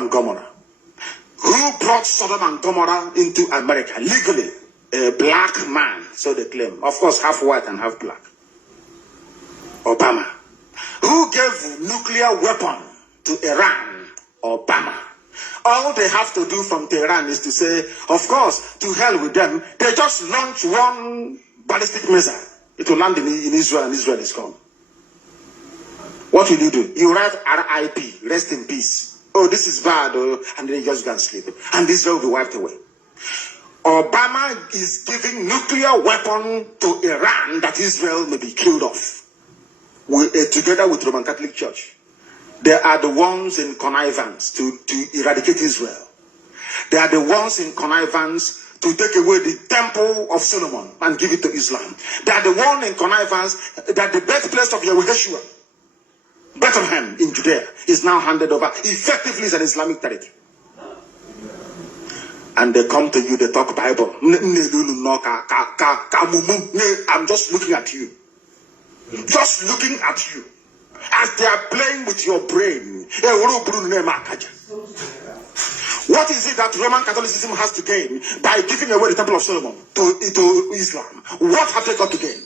and Gomorrah. Who brought Sodom and Gomorrah into America legally? A black man, so they claim. Of course, half white and half black. Obama. Who gave nuclear weapon to Iran? Obama. All they have to do from Tehran is to say, of course, to hell with them. They just launch one ballistic missile. It will land in Israel, and Israel is gone. What will you do? You write RIP, rest in peace. Oh, this is bad, and then you just go and sleep. And Israel will be wiped away. Obama is giving nuclear weapon to Iran that Israel may be killed off. Together with Roman Catholic Church. They are the ones in connivance to eradicate Israel. They are the ones in connivance to take away the temple of Solomon and give it to Islam. They are the one in connivance that the birthplace of Yeshua, Bethlehem in Judea, is now handed over effectively as an Islamic territory. And they come to you, they talk Bible. I'm just looking at you. Just looking at you. As they are playing with your brain. What is it that Roman Catholicism has to gain by giving away the Temple of Solomon to Islam? What have they got to gain?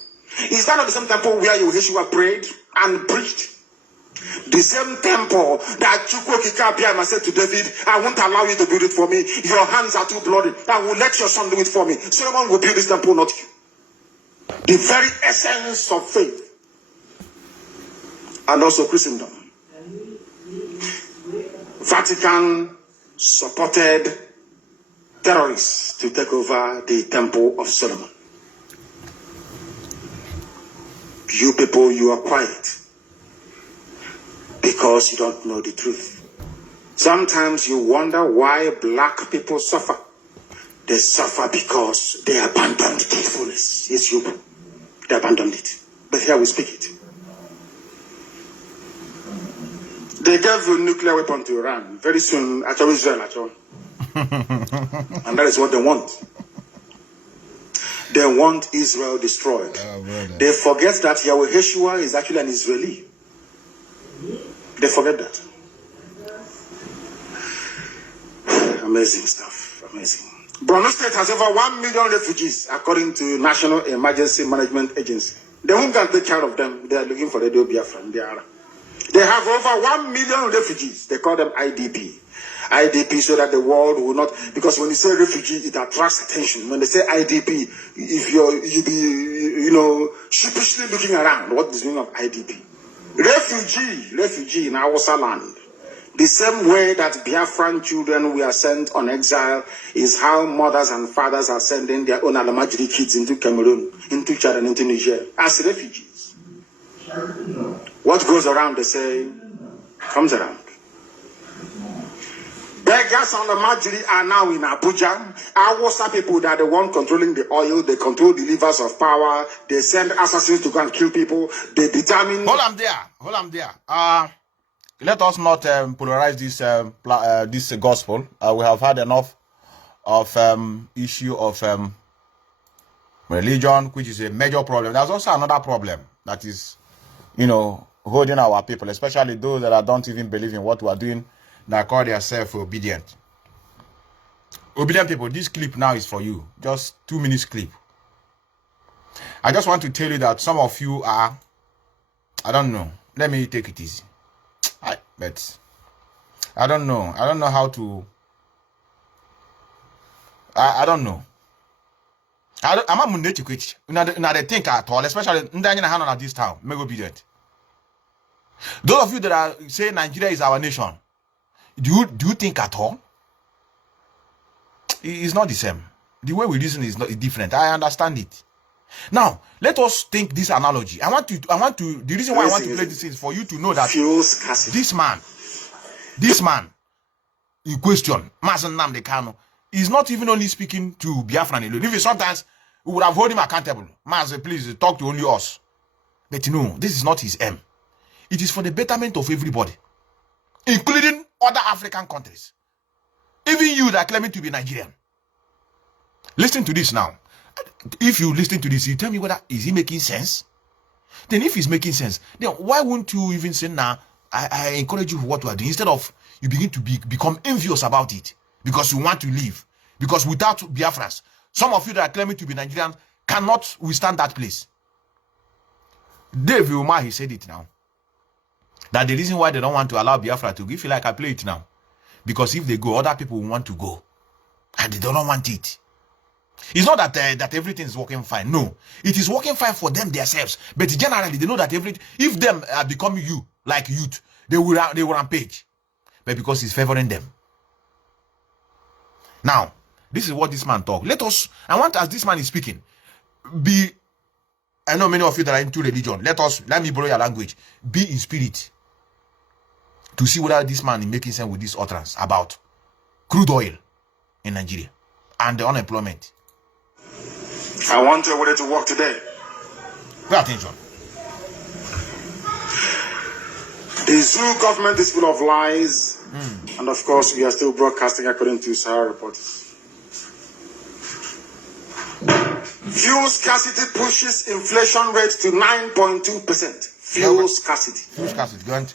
Is that not the same temple where Yeshua prayed and preached? The same temple that Chukwokika said to David, I won't allow you to build it for me. Your hands are too bloody. I will let your son do it for me. Solomon will build this temple, not you. The very essence of faith. And also Christendom. Vatican supported terrorists to take over the Temple of Solomon. You people, you are quiet because you don't know the truth. Sometimes you wonder why black people suffer. They suffer because they abandoned truthfulness. Yes, you. They abandoned it. But here we speak it. They gave a nuclear weapon to Iran. Very soon, actually Israel, actually. And that is what they want. They want Israel destroyed. They forget that Yahweh Yeshua is actually an Israeli. They forget that. Amazing stuff. Amazing. Borno State has over 1 million refugees, according to National Emergency Management Agency. They won't take care of them. They are looking for Radio Biafra. They have over 1 million refugees. They call them IDP. IDP so that the world will not, because when you say refugee, it attracts attention. When they say IDP, if you be sheepishly looking around, what is the meaning of IDP? Refugee in our land. The same way that Biafran children were sent on exile is how mothers and fathers are sending their own Alamajiri kids into Cameroon, into Chad and into Niger as refugees. What goes around, they say, comes around. Beggars on the Majiri are now in Abuja. Awasa people that are the one controlling the oil, they control the levers of power, they send assassins to go and kill people, they determine... Hold on there. Let us not polarize this gospel. We have had enough of issue of religion, which is a major problem. There's also another problem that is, holding our people, especially those that don't even believe in what we are doing, that call themselves obedient. Obedient people, this clip now is for you. Just 2 minutes clip. I just want to tell you that some of you are, I don't know. Let me take it easy. But I don't know. I don't know how to. I don't know. I'm not going to quit. Now they think at all, especially in this town. Make obedient. Those of you that are saying Nigeria is our nation, do you think at all? It's not the same. The way we reason is not different. I understand it. Now, let us think this analogy. I want to, the reason why I want to play this is for you to know that this man in question, Mazi Nnamdi Kanu, is not even only speaking to Biafran alone. Even sometimes we would have held him accountable. Mazi, please talk to only us. But this is not his aim. It is for the betterment of everybody, including other African countries. Even you that are claiming to be Nigerian. Listen to this now. If you listen to this, you tell me whether is he making sense. Then if he's making sense, then why won't you even say, nah, I encourage you for what you are doing. Instead of you begin to become envious about it because you want to leave. Because without Biafrans, some of you that are claiming to be Nigerians cannot withstand that place. Dave Umar, he said it now. That the reason why they don't want to allow Biafra to go, if you like, I play it now. Because if they go, other people will want to go. And they don't want it. It's not that that everything is working fine. No. It is working fine for them themselves. But generally, they know that if them are becoming you, like youth, they will rampage. But because it's favoring them. Now, this is what this man talk. I want, as this man is speaking, I know many of you that are into religion. Let me borrow your language. Be in spirit. To see whether this man is making sense with this utterance about crude oil in Nigeria and the unemployment. I want everybody to work today. Pay attention. The zoo government is full of lies. And of course, we are still broadcasting according to Sahara reports. Fuel scarcity pushes inflation rate to 9.2%. Fuel scarcity. Fuel scarcity. Go on.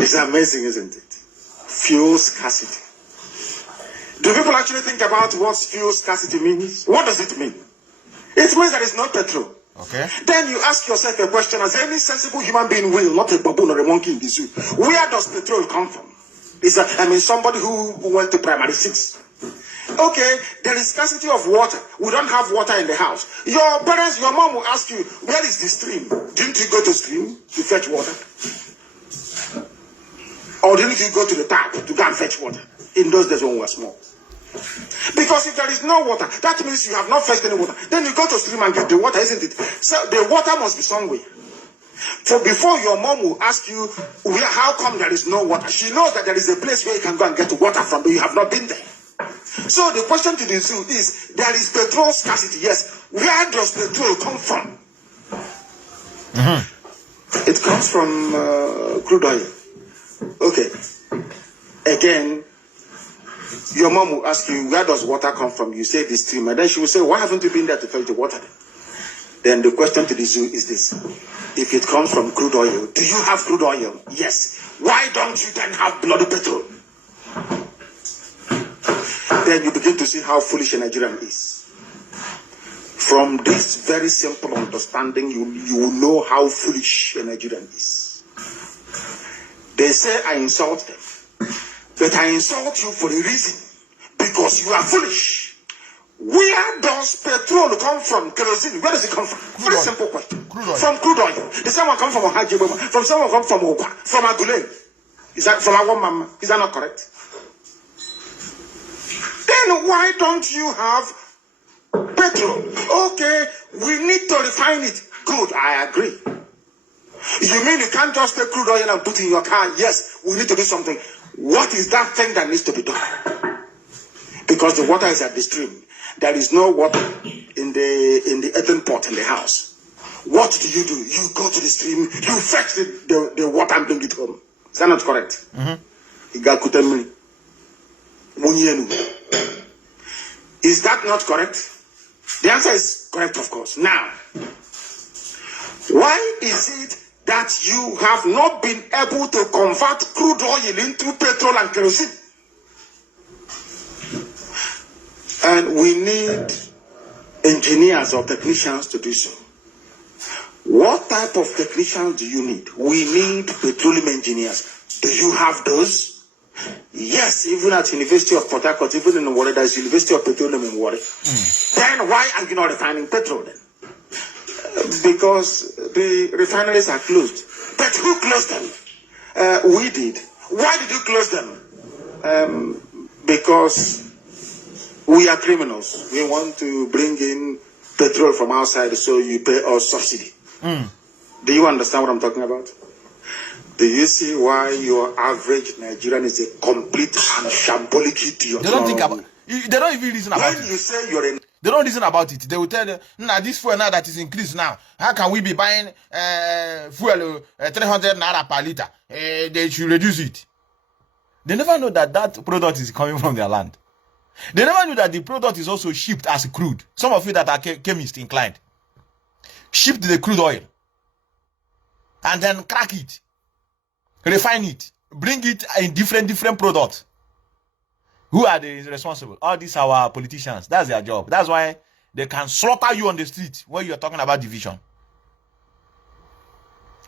It's amazing, isn't it? Fuel scarcity. Do people actually think about what fuel scarcity means? What does it mean? It means there is no petrol. Okay. Then you ask yourself a question, as any sensible human being will, not a baboon or a monkey in the zoo. Where does petrol come from? Somebody who went to primary 6. Okay, there is scarcity of water. We don't have water in the house. Your parents, your mom will ask you, where is the stream? Didn't you go to stream to fetch water? Or didn't you go to the tap to go and fetch water? In those days when we were small. Because if there is no water, that means you have not fetched any water. Then you go to stream and get the water, isn't it? So the water must be somewhere. So before your mom will ask you, how come there is no water? She knows that there is a place where you can go and get water from, but you have not been there. So the question to the zoo is, there is petrol scarcity, yes. Where does petrol come from? It comes from crude oil. Okay. Again, your mom will ask you, where does water come from? You say the stream. And then she will say, why haven't you been there to fetch the water? Then the question to the zoo is this. If it comes from crude oil, do you have crude oil? Yes. Why don't you then have bloody petrol? Then you begin to see how foolish a Nigerian is. From this very simple understanding, you will know how foolish a Nigerian is. They say I insult them. But I insult you for a reason. Because you are foolish. Where does petrol come from? Kerosene, where does it come from? Very simple question. From crude oil. The same one comes from Ohajiboma. From someone comes from Okwa. From Agule. Is that from our mama? Is that not correct? Then why don't you have petrol? Okay, we need to refine it. Good, I agree. You mean you can't just take crude oil and put it in your car? Yes, we need to do something. What is that thing that needs to be done? Because the water is at the stream. There is no water in the earthen pot in the house. What do? You go to the stream, you fetch the water and bring it home. Is that not correct? Is that not correct? The answer is correct, of course. Now, why is it that you have not been able to convert crude oil into petrol and kerosene? And we need engineers or technicians to do so. What type of technicians do you need? We need petroleum engineers. Do you have those? Yes, even at University of Port Harcourt, even in Warri, there's University of Petroleum in Warri. Then why are you not refining petrol then? Because the refineries are closed. But who closed them? We did. Why did you close them? Because we are criminals. We want to bring in petrol from outside, so you pay us subsidy. Do you understand what I'm talking about? Do you see why your average Nigerian is a complete and shambolic idiot? They don't think about it. They don't even reason about it. When you say you're a... They don't reason about it. They will tell you, nah, this fuel now that is increased now. How can we be buying fuel 300 naira per liter? They should reduce it. They never know that that product is coming from their land. They never knew that the product is also shipped as crude. Some of you that are chemist inclined, shipped the crude oil and then crack it refine it, bring it in different products. Who are the responsible? All these are our politicians. That's their job. That's why they can slaughter you on the street when you're talking about division.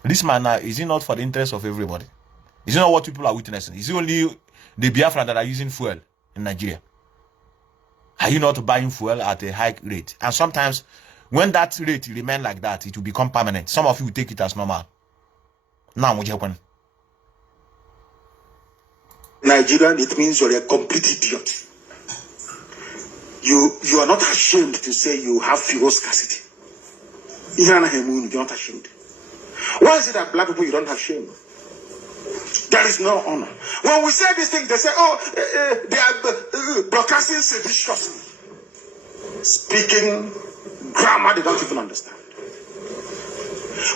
This man, is it not for the interest of everybody? Is it not what people are witnessing? Is it only the Biafra that are using fuel in Nigeria? Are you not buying fuel at a high rate? And sometimes, when that rate remains like that, it will become permanent. Some of you will take it as normal. Now, Nigerian, it means you're a complete idiot. You are not ashamed to say you have fuel scarcity. You're not ashamed. Why is it that black people, you don't have shame? There is no honor. When we say these things, they say, they are broadcasting seditiously. Speaking grammar they don't even understand.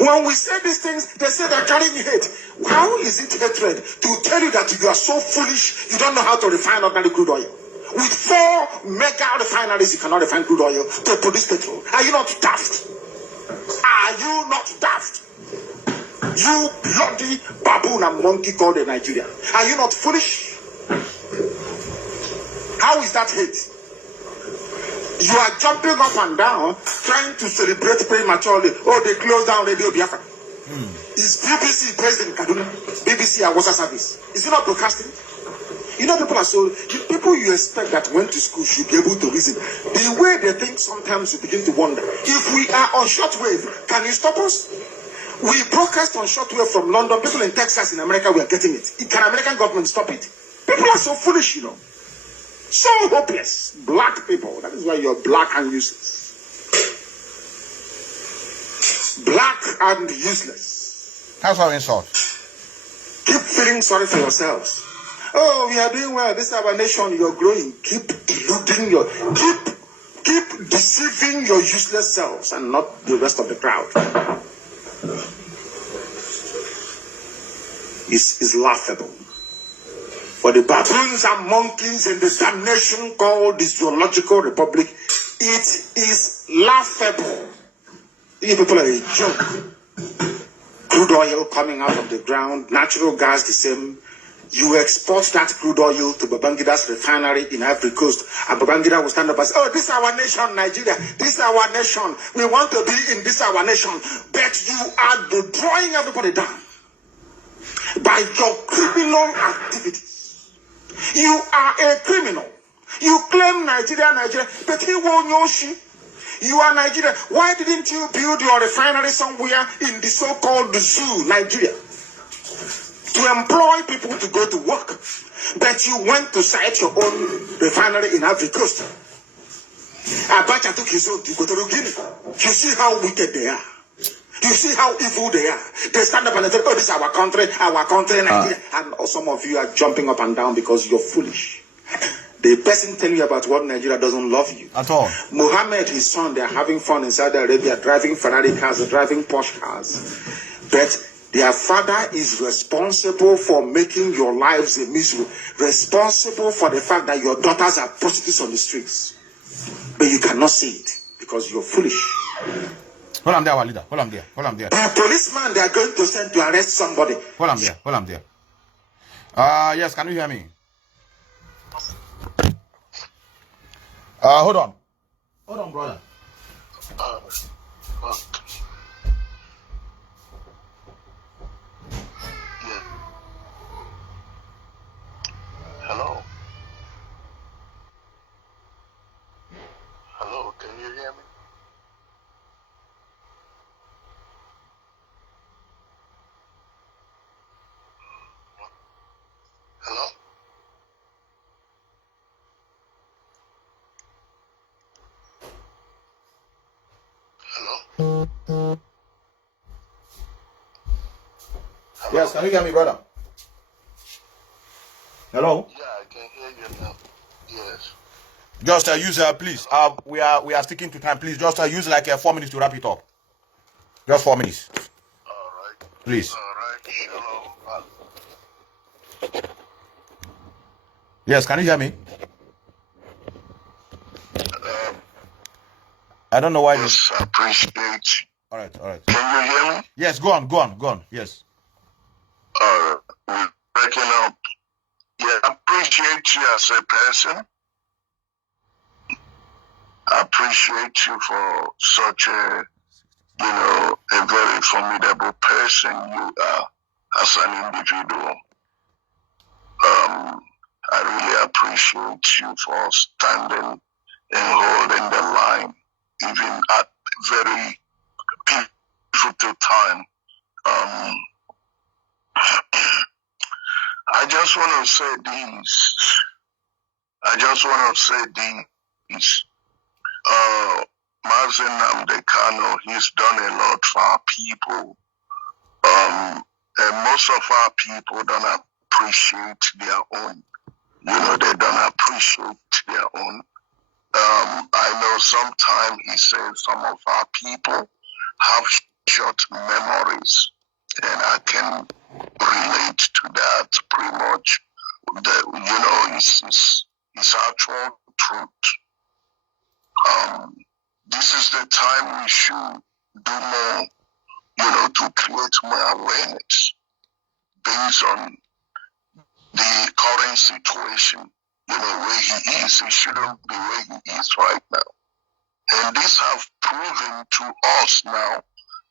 When we say these things, they say they're carrying hate. How is it hatred to tell you that you are so foolish, you don't know how to refine ordinary crude oil? With 4 mega refineries, you cannot refine crude oil to produce petrol. Are you not daft? Are you not daft? You bloody baboon and monkey called in Nigeria. Are you not foolish? How is that hate? You are jumping up and down, trying to celebrate prematurely. Oh, they closed down Radio Biafra. Is BBC based in Kaduna? BBC Awasa service. Is it not broadcasting? You know, people are so... People you expect that went to school should be able to reason. The way they think, sometimes you begin to wonder. If we are on shortwave, can you stop us? We broadcast on shortwave from London. People in Texas, in America, we are getting it. Can American government stop it? People are so foolish, you know. So hopeless. Black people. That is why you're black and useless. Black and useless. That's our insult. Keep feeling sorry for yourselves. Oh, we are doing well. This is our nation. You're growing. Keep deluding your... Keep deceiving your useless selves and not the rest of the crowd. Is laughable. For the baboons and monkeys in the damnation called the Zoological Republic, it is laughable. You people are a joke. Crude oil coming out of the ground, natural gas the same. You export that crude oil to Babangida's refinery in Ivory Coast, and Babangida will stand up and say, oh, this is our nation, Nigeria. This is our nation. We want to be in this our nation. But you are drawing everybody down by your criminal activities. You are a criminal. You claim Nigeria, but he won't know she. You are Nigeria. Why didn't you build your refinery somewhere in the so-called zoo, Nigeria, to employ people to go to work? But you went to site your own refinery in Ivory Coast. Abacha took his own to go to Guinea. You see how wicked they are. You see how evil they are. They stand up and they say, oh, this is our country, Nigeria. And some of you are jumping up and down because you're foolish. The person telling you about what Nigeria doesn't love you. At all. Mohammed, his son, they're having fun in Saudi Arabia, driving Ferrari cars, driving Porsche cars. But their father is responsible for making your lives a misery. Responsible for the fact that your daughters are prostitutes on the streets. But you cannot see it because you're foolish. Hold on there, our leader. Hold on there. A policeman they are going to send to arrest somebody. Hold on there. Yes, can you hear me? Hold on, brother. Yeah. Hello. Hello, can you hear me? Hello? Hello? Yes, can you hear me, brother? Hello? Yeah, I can hear you now. Yes. Just use please. We are sticking to time. Please just use like 4 minutes to wrap it up. Just 4 minutes. All right. Please. All right. Shalom. Yes, can you hear me? I don't know why. Yes, I appreciate. All right. Can you hear me? Yes, go on. Yes. All right. taking up. Yeah, I appreciate you as a person. I appreciate you for such a, a very formidable person you are as an individual. I really appreciate you for standing and holding the line, even at very pivotal time. I just want to say this. Mazi Nnamdi Kanu, he's done a lot for our people. And most of our people don't appreciate their own. They don't appreciate their own. I know sometimes he says some of our people have short memories, and I can relate to that pretty much. It's actual truth. This is the time we should do more, to create more awareness based on the current situation, where he is. He shouldn't be where he is right now. And this have proven to us now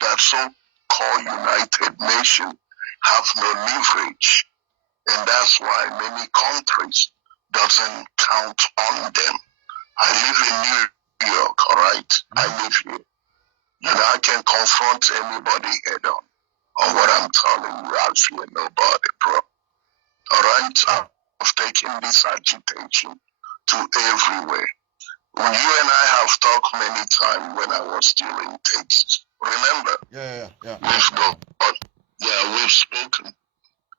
that so-called United Nations have no leverage. And that's why many countries doesn't count on them. I live in New York, all right? I live here. I can confront anybody head on what I'm telling you. I fear nobody, bro. All right? I've taken this agitation to everywhere. You and I have talked many times when I was still in Texas. Remember? Yeah. We've spoken.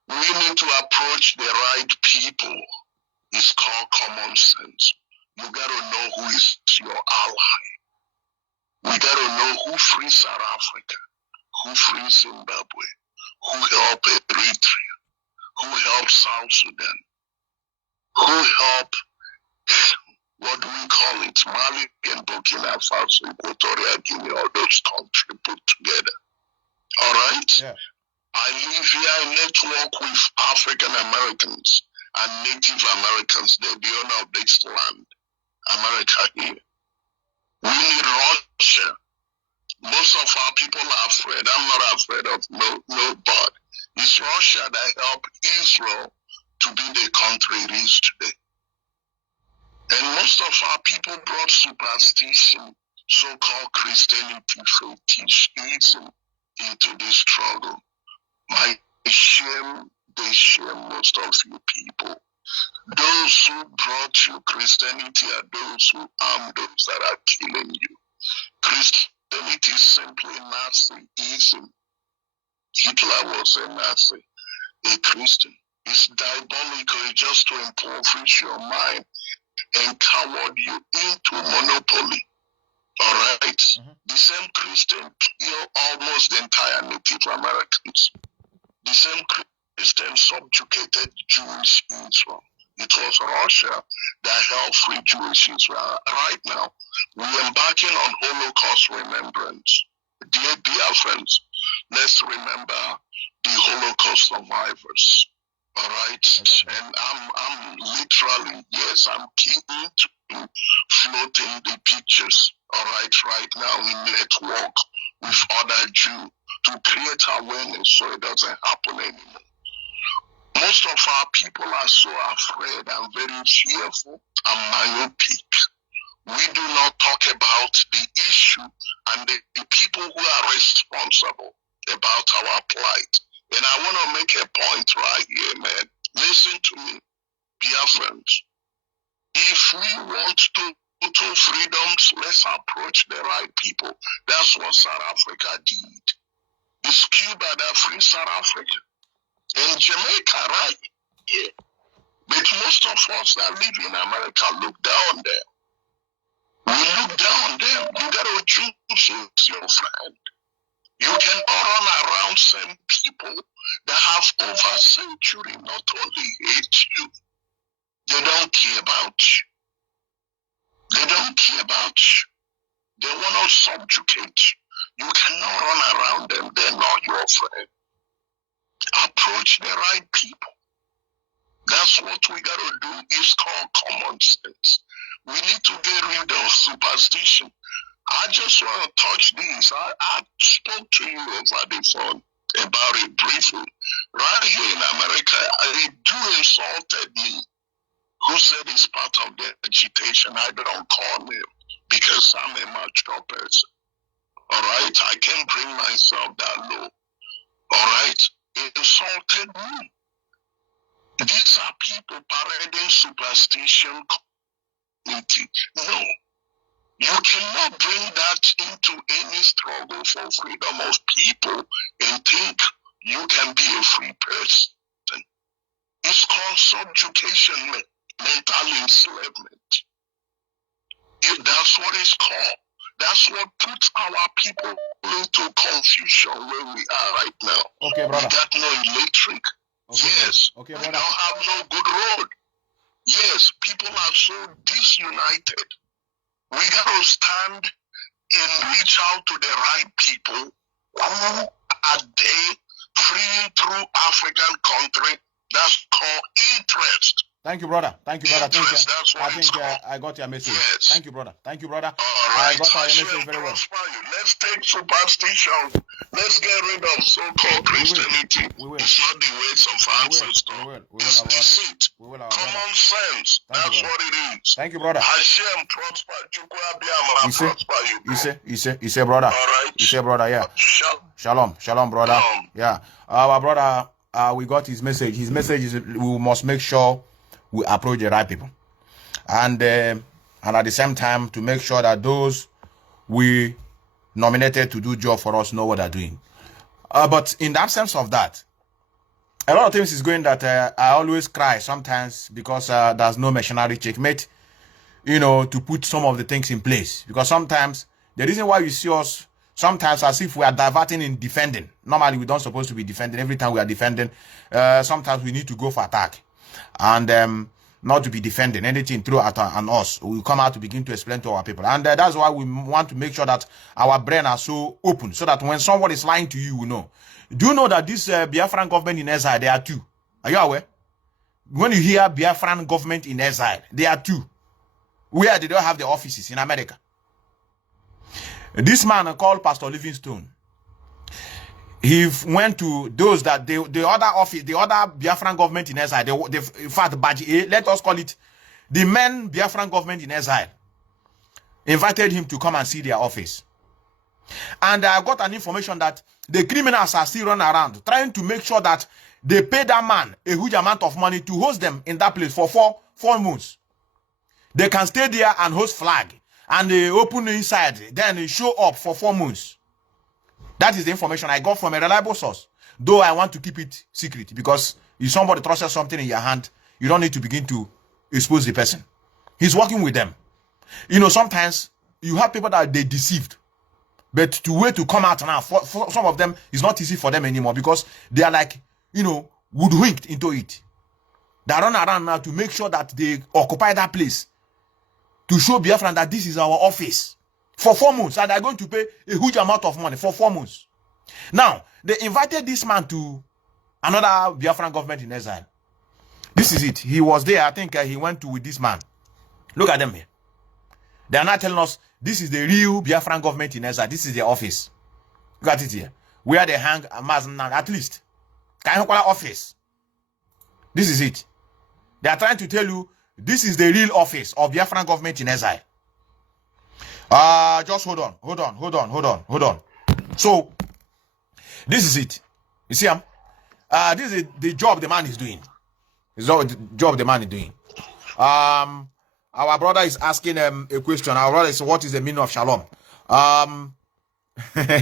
We need to approach the right people. It's called common sense. You got to know who is your ally. We got to know who frees South Africa, who frees Zimbabwe, who helped Eritrea, who helped South Sudan, who helped, what do we call it, Mali and Burkina Faso, Equatorial Guinea, all those countries put together. All right? Yeah. I live here, I network with African Americans and Native Americans, they're the owner of this land, America here. We need Russia. Most of our people are afraid. I'm not afraid of nobody. It's Russia that helped Israel to be the country it is today. And most of our people brought superstition, so-called Christianity, fetishism into this struggle. They shame most of you people. Those who brought you Christianity are those who arm those that are killing you. Christianity is simply Nazism. Hitler was a Nazi, a Christian. It's diabolical. It's just to impoverish your mind and coward you into monopoly. All right? Mm-hmm. The same Christian killed almost the entire Native Americans. The same Christian subjugated Jewish Israel. It was Russia that helped free Jewish Israel. Right now, we're embarking on Holocaust remembrance. Dear Biafrans, let's remember the Holocaust survivors. All right? Exactly. And I'm literally, yes, I'm keen to floating the pictures. All right now we network with other Jews to create awareness so it doesn't happen anymore. Most of our people are so afraid and very fearful and myopic. We do not talk about the issue and the people who are responsible about our plight. And I want to make a point right here, man. Listen to me, Biafrans. If we want total freedoms, let's approach the right people. That's what South Africa did. It's Cuba that freed South Africa. And Jamaica, right? Yeah. But most of us that live in America look down there. We look down there. You gotta choose who's your friend. You cannot run around same people that have over a century not only hate you, they don't care about you. They don't care about you. They want to subjugate you. You cannot run around them. They're not your friend. Approach the right people. That's what we gotta do. It's called common sense. We need to get rid of superstition. I just want to touch this. I spoke to you over the phone about it briefly. Right here in America, a Jew insulted me who said it's part of the agitation. I don't call him because I'm a mature person. All right? I can't bring myself that low. All right? He insulted me. These are people parading superstition community. No. You cannot bring that into any struggle for freedom of people and think you can be a free person. It's called subjugation, mental enslavement. If that's what it's called, that's what puts our people into confusion where we are right now. Okay, brother. We got no electric. Okay, yes. okay, we brother. don't have no good road. Yes, people are so disunited. We got to stand and reach out to the right people who are they freeing through African country. That's called interest. Thank you, brother. Thank you, brother. Interest, that's what I think called. I got your message. Yes. Thank you, brother. Thank you, brother. All right. I got your message very well. Let's take superstition. Let's get rid of so-called Christianity. We will. It's not the ways of ancestors. It's deceit. Common sense. That's what it is. Thank you, brother. Hashem prosper. Prosper you. You say, brother. All right. You say, brother, yeah. Shalom. Shalom, brother. Yeah. Our brother, we got his message. His message is we must make sure we approach the right people. And at the same time, to make sure that those we nominated to do job for us know what they're doing. But in the absence of that, a lot of things is going that I always cry sometimes because there's no machinery checkmate, to put some of the things in place. Because sometimes the reason why you see us sometimes as if we are diverting in defending. Normally, we don't supposed to be defending. Every time we are defending, sometimes we need to go for attack. And not to be defending anything through on us. We come out to begin to explain to our people. And that's why we want to make sure that our brain are so open, so that when someone is lying to you, we know. Do you know that this Biafran government in exile, there are two? Are you aware? When you hear Biafran government in exile, there are two. Where they don't have the offices in America. This man called Pastor Livingstone, he went to those that the other office, the other Biafran government in exile, in fact, Baji, let us call it the men Biafran government in exile, invited him to come and see their office. And I got an information that the criminals are still running around, trying to make sure that they pay that man a huge amount of money to host them in that place for four months. They can stay there and host flag, and they open inside, then they show up for 4 months. That is the information I got from a reliable source. Though I want to keep it secret, because if somebody trusts something in your hand, you don't need to begin to expose the person. He's working with them. Sometimes you have people that they deceived. But to wait to come out now, for some of them, it's not easy for them anymore, because they are like, woodwinked into it. They run around now to make sure that they occupy that place, to show Biafran that this is our office for 4 months, and they're going to pay a huge amount of money for 4 months. Now, they invited this man to another Biafran government in exile. This is it. He was there. I think he went to with this man. Look at them here. They are not telling us this is the real Biafran government in exile. This is their office. Look at it here. Where they hang Mazi Nnamdi, at least. Office. This is it. They are trying to tell you this is the real office of Biafran government in exile. Just hold on. So, this is it. You see, this is the job the man is doing. It's the job the man is doing. Our brother is asking a question. Our brother is, what is the meaning of shalom?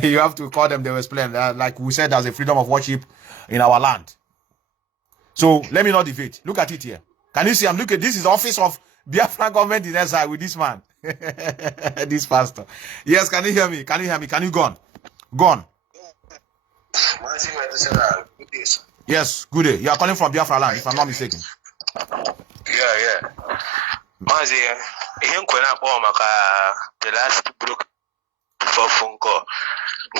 You have to call them, they will explain. Like we said, there's a freedom of worship in our land. So, let me not debate. Look at it here. Can you see? Look at this is the office of Biafran government in exile with this man. This pastor. Yes, can you hear me? Can you go on? Go on. Mazi Methuselah, good day, sir. Yes, good day. You are calling from Biafra land, if I'm not mistaken. Yeah. Mazi, here kwena kwa maka the last broke before phone call.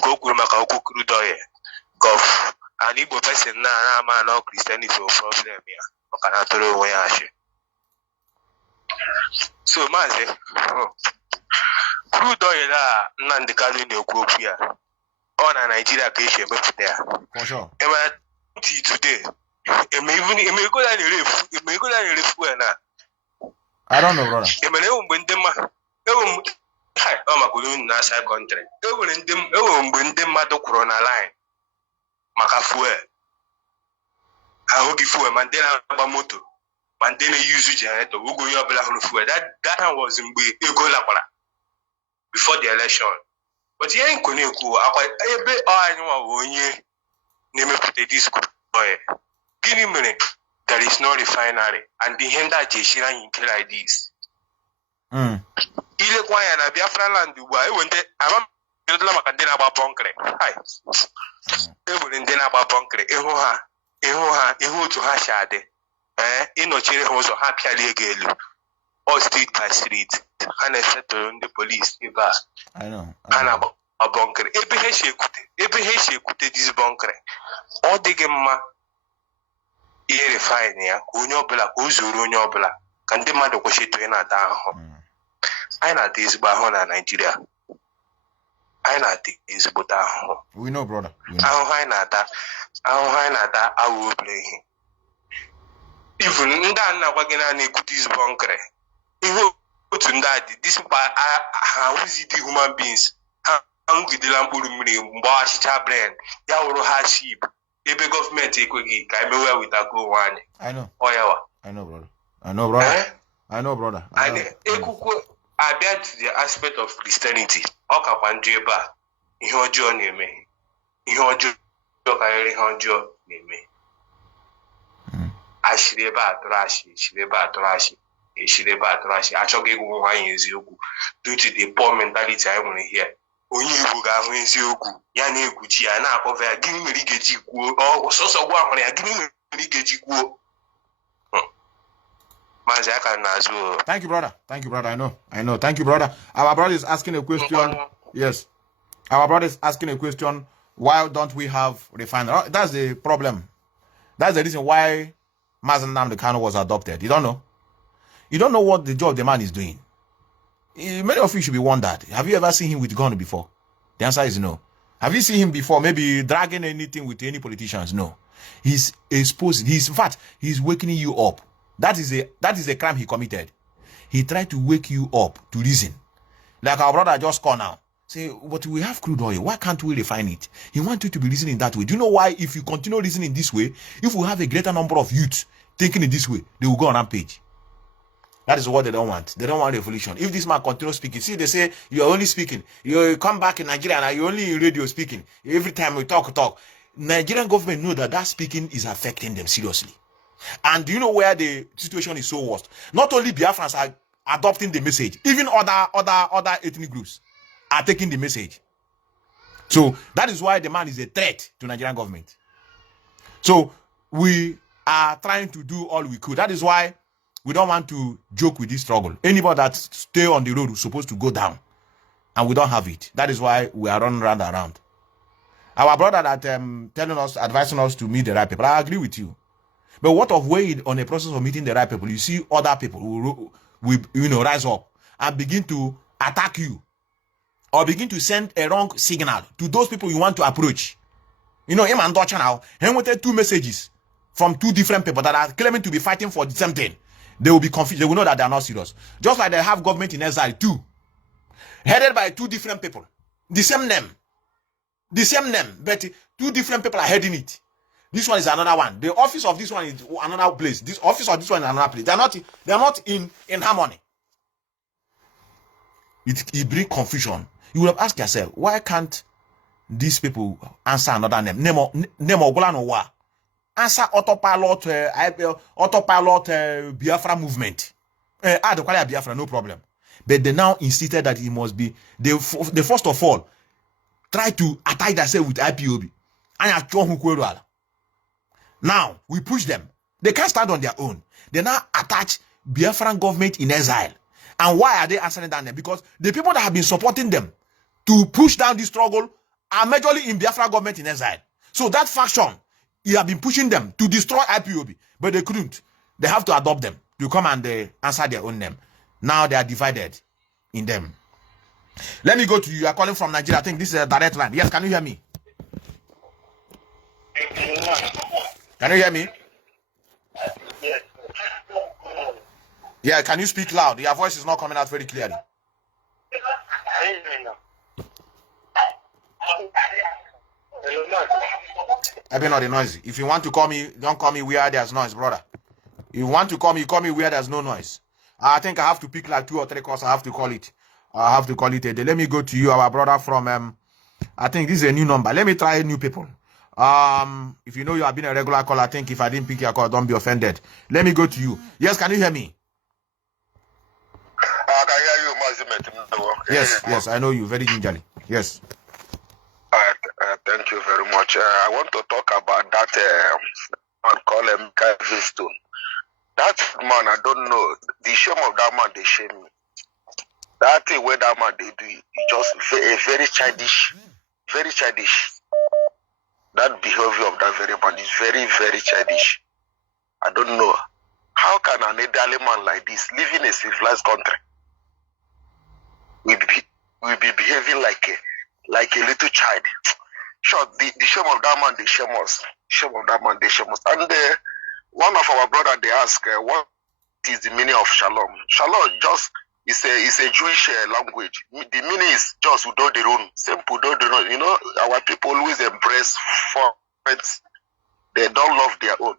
Go maka okukuru doye. Of an Igbo person na man or Christianity for problem here. Can I throw away ashe? So Mazi, crude oil Nnamdi Kanu na-ekwu okwu ya. Ọ na Nigeria ka esi emepụta ya. For sure. Today. I don't know, brother. Oh my God, in outside country. Mgbe ndị mmadụ kwuru na line maka fuel. Ahụghị fuel, ma ndị na-agba moto, ma ndị na-use generator, ogo onye ọbụla hụrụ fuel. That time was mgbe ego lakwara before the election. But ihe nkụ na-ekwu akwa ebe anyị nwa onye na-emepụta this oil. Gịnị mere there is no refinery and the hinder jeshira nke like this? Ilekwa ya na Biafra land ugbu a ewende amamedula maka ndị na-agba bọnkịrị. Ewere ndị na-agba bọnkịrị ịhụ otu ha si adị. Ịnọchiri ha ụzọ ha pịalie ego elu. All street by street. Ha na-esetụrụ ndị polisi ebe a. Ha na-agba bọnkịrị. Ebe ha si ekwute dis bọnkịrị. Ọ dịghị mma ihe refine ya ka onye ọbụla ka o zuru onye ọbụla ka ndị mmadụ kwesịrị na-ata ahụhụ. Anyị na-ata ezigbo ahụhụ na Nigeria. Anyị na-ata ezigbo ahụhụ. We know, brother. Ahụhụ anyị na-ata awụ obere ihe. Even ndị a na-agwa gị na na-ekwute ezigbo nkịrị. Ihe otu ndị a dị dispa ha awụzi dị human beings. Ha ngidela mkpụrụ mmiri mgbe achịcha brain ya wụrụ ha ship. Ebe gọọmenti ekweghị ka emewe witako onwe anyị. I know. Oyawa. I know, brother. I know, brother. I know, brother. And ekwukwe abịa to the aspect of Christianity. Ọ kakwa njọ ebe a. Ihe ọjọọ na-eme. Ihe ọjọọ karịrị ihe ọjọọ na-eme. Ashiri ebe a tụrụ ashị, eshiri ebe a tụrụ ashị, eshiri ebe a tụrụ ashị. Achọghị ịgwa ụmụ anyị eziokwu due to the poor mentality anyị nwere here. Onye Igbo ga-ahụ eziokwu ya na-egwuchi ya na-akọva ya gịnị mere ị ga-eji kwuo ọsọsọ gwa ahụrụ ya gịnị mere ị ga-eji kwuo. Mazi aka n'azụ. Thank you, brother. Thank you, brother. I know. Thank you, brother. Our brother is asking a question. Yes. Our brother is asking a question. Why don't we have refinery? That's the problem. That's the reason why Mazi Nnamdi Kanu was adopted. You don't know? You don't know what the job the man is doing. Many of you should be wondered. Have you ever seen him with gun before? The answer is no. Have you seen him before maybe dragging anything with any politicians? No. He's exposing. In fact, he's waking you up. That is a crime he committed. He tried to wake you up to reason. Like our brother just called now. Say, but we have crude oil. Why can't we refine it? He wants you to be reasoning that way. Do you know why? If you continue reasoning this way, if we have a greater number of youths thinking in this way, they will go on rampage. That is what they don't want. They don't want revolution. If this man continues speaking, see, they say, you're only speaking. You come back in Nigeria and you're only in radio speaking. Every time we talk. Nigerian government know that speaking is affecting them seriously. And do you know where the situation is so worst? Not only Biafrans are adopting the message, even other ethnic groups are taking the message. So that is why the man is a threat to Nigerian government. So we are trying to do all we could. That is why we don't want to joke with this struggle. Anybody that stay on the road is supposed to go down. And we don't have it. That is why we are running around. Our brother that advising us to meet the right people, I agree with you. But what of way on the process of meeting the right people, you see other people who will rise up and begin to attack you or begin to send a wrong signal to those people you want to approach. Him and Dutch now, he wanted 2 messages from 2 different people that are claiming to be fighting for the same thing. They will be confused. They will know that they are not serious. Just like they have government in exile too, headed by 2 different people. The same name, but 2 different people are heading it. This one is another one. The office of this one is another place. This office of this one is another place. They are not in harmony. It brings confusion. You will have asked yourself, why can't these people answer another name? Name answer autopilot Biafra movement. The Biafra, no problem. But they now insisted that it must be they first of all try to attack themselves with IPOB. Now we push them. They can't stand on their own. They now attach Biafran government in exile. And why are they answering that name? Because the people that have been supporting them to push down this struggle are majorly in Biafra government in exile. So that faction You have been pushing them to destroy IPOB, but they couldn't. They have to adopt them to come and answer their own name. Now they are divided in them. Let me go to you. You are calling from Nigeria. I think this is a direct line. Yes, can you hear me? Can you hear me? Yes. Yeah, can you speak loud? Your voice is not coming out very clearly. I be not the noisy. If you want to call me, don't call me where there's noise, brother. If you want to call me, call me where there's no noise. I think I have to pick like 2 or 3 calls. I have to call it. I have to call it a day. Let me go to you, our brother from I think this is a new number. Let me try new people. If you know you have been a regular caller, I think if I didn't pick your call, don't be offended. Let me go to you. Yes, can you hear me? I can hear you, Mazi Methuselah. Yes, I know you very gingerly. Yes. Thank you very much. I want to talk about that man called Mika. That man, I don't know. The shame of that man, they shame me. That thing where that man they do, just very childish. Very childish. That behavior of that very man is very, very childish. I don't know. How can an elderly man like this live in a civilized country will be behaving like a little child? Sure, the shame of that man, they shame us. Shame of that man, they shame us. And one of our brother, they ask, what is the meaning of shalom? Shalom just is a Jewish language. The meaning is just udodirun, simple udodirun. You know, our people always embrace foreigners. They don't love their own.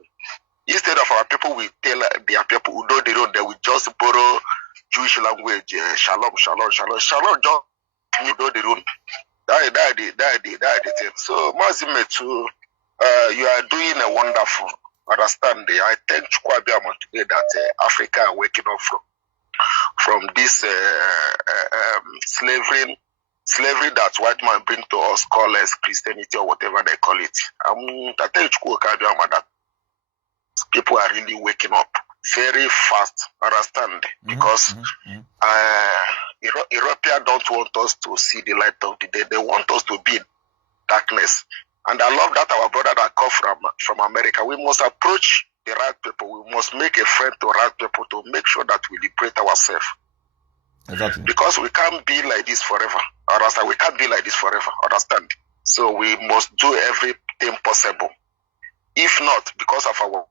Instead of our people, we tell their people udodirun, they will just borrow Jewish language. Shalom, shalom, shalom, shalom. Just udodirun. That the thing. So, Mazi Methuselah, you are doing a wonderful understanding. I thank Chukwabiama today that Africa are waking up from this slavery that white man bring to us, called as Christianity or whatever they call it. I thank Chukwabiama that people are really waking up very fast, understand? Because Europeans don't want us to see the light of the day. They want us to be in darkness. And I love that our brother that come from America, we must approach the right people. We must make a friend to right people to make sure that we liberate ourselves. Exactly. Because we can't be like this forever. Understand? We can't be like this forever. Understand? So we must do everything possible. If not, because of our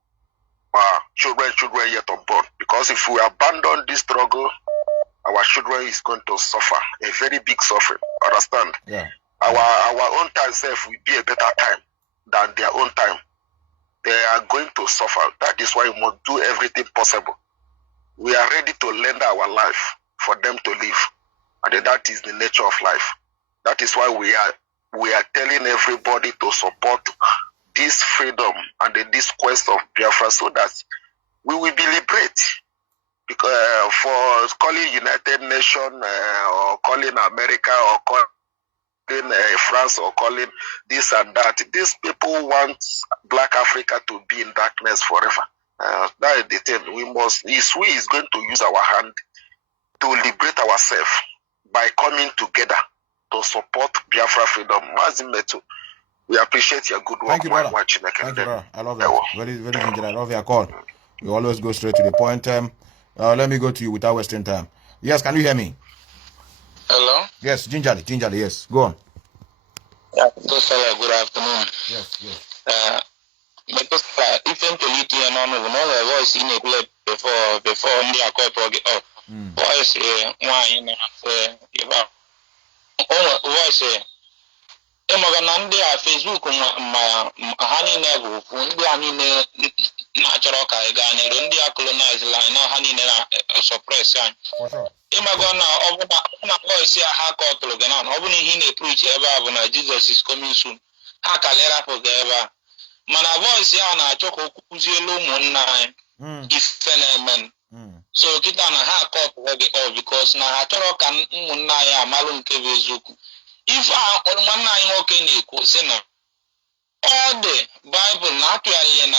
children yet unborn. Because if we abandon this struggle, our children is going to suffer a very big suffering. Understand? Yeah. Our own time self will be a better time than their own time. They are going to suffer. That is why we must do everything possible. We are ready to lend our life for them to live, and that is the nature of life. That is why we are telling everybody to support this freedom and this quest of Biafra, so that we will be liberated. Because for calling United Nations or calling America or calling France or calling this and that, these people want Black Africa to be in darkness forever. That is the thing. We is going to use our hand to liberate ourselves by coming together to support Biafra freedom. Mazi Methuselah, we appreciate your good work. Thank you, brother. Thank you, brother. I love that. Very, very ginger. I love your call. You always go straight to the point. Let me go to you without wasting time. Yes, can you hear me? Hello? Yes, gingerly, yes. Go on. Yeah, Methuselah, good afternoon. Yes. Methuselah, if I'm politi and on the voice in a play before the accord of voice, voice, Emaganande a Facebook ma hani never fundi anine natural kaigani rundi a colonize line now hani na suppress yan. Emagona obuna voice ya haka otologanan obuni hine preach eba abuna Jesus is coming soon. Haka lera for eba. Mana voice ya na choko kuzielo munna ifenemen. So kita na haka otologe because na hatoro kan munna ya malu nke bezuku. If on one night okay na say na all the Bible naturally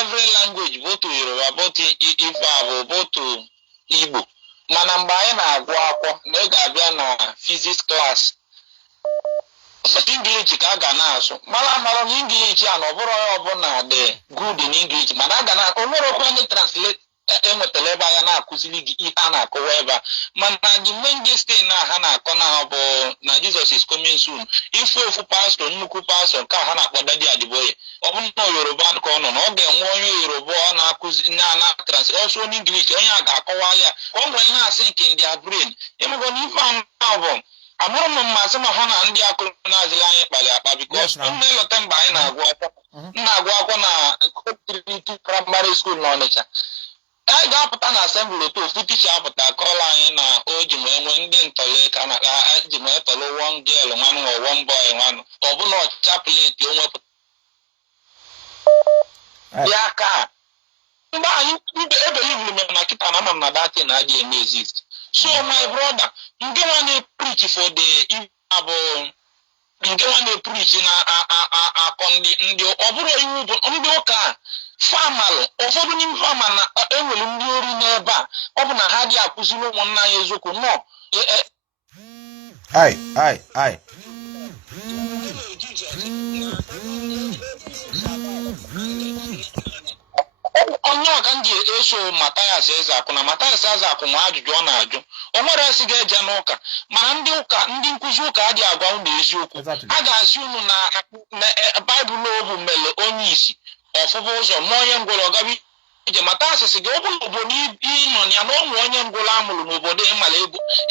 every language both to Yoruba, both to Ipob, both to Igbo. Mana mgbe anyị na-agụ akwụkwọ na ị ga-abịa na physics class English ka ga na-asụ mara na English a na ọ bụrụ onye ọbụla dị good in English mana a ga na o nwere okwu ndị translate enwetara ebe anya na-akụziri gị ihe a na-akọwa ebe a mana the main thing na ha na-akọ na bụ na Jesus is coming soon ofu pastọ nnukwu pastọ nke ha na-akpọ Daddy Adiboye ọ bụ na Yoruba ka ọ nọ na ọ ga-enwe onye Yoruba ọ na-akụzi na translate ọsụ n'English onye a ga-akọwa ya ka ọ nwere na-asị nke ndị brain ịmego na ife ahụ bụ amụrụ m mmasị ma ha na ndị akụrụ na-azịla anyị kpali akpa bikos m na-elota mgbe anyị na-agụ akwụkwọ na Trinity Primary School n'Ọnịcha anyị ga-apụta na asembli otu ofu ticha apụta kọọla anyị na o ji wee nwee ndị ntọle ka na ji wee tọlụ one girl nwanụ ma one boy nwanụ ọ bụ na ọcha pleti o nwepụta ya ka mgbe anyị ebelivuru m na kịta na ama m na datin na-adị eme exist. So my brother, nke nwa na-preach for the abụ nke nwa na-preach na akọ ndị ọ bụrụ iwu bụ ndị ụka famalụ ụfọdụ n'ime fama na enwere ndị ori n'ebe a ọ bụ na ha dị akụziri ụmụnna ya eziokwu nọ onye ọka m ji eso Mathias Ezeaku na Mathias Ezeaku nwa ajụjụ ọ na-ajụ o nwere esi ga-eje n'ụka mana ndị nkụzi ụka adịghị agwa unu eziokwu a ga-asị unu na Baịbụl obu mere onye isi ọfụfụ ụzọ ma onye ngwụrụ ọgaba ije Mathias sị gị ọ bụ n'obodo ịnọ ya na ụmụ onye ngwụrụ amụrụ n'obodo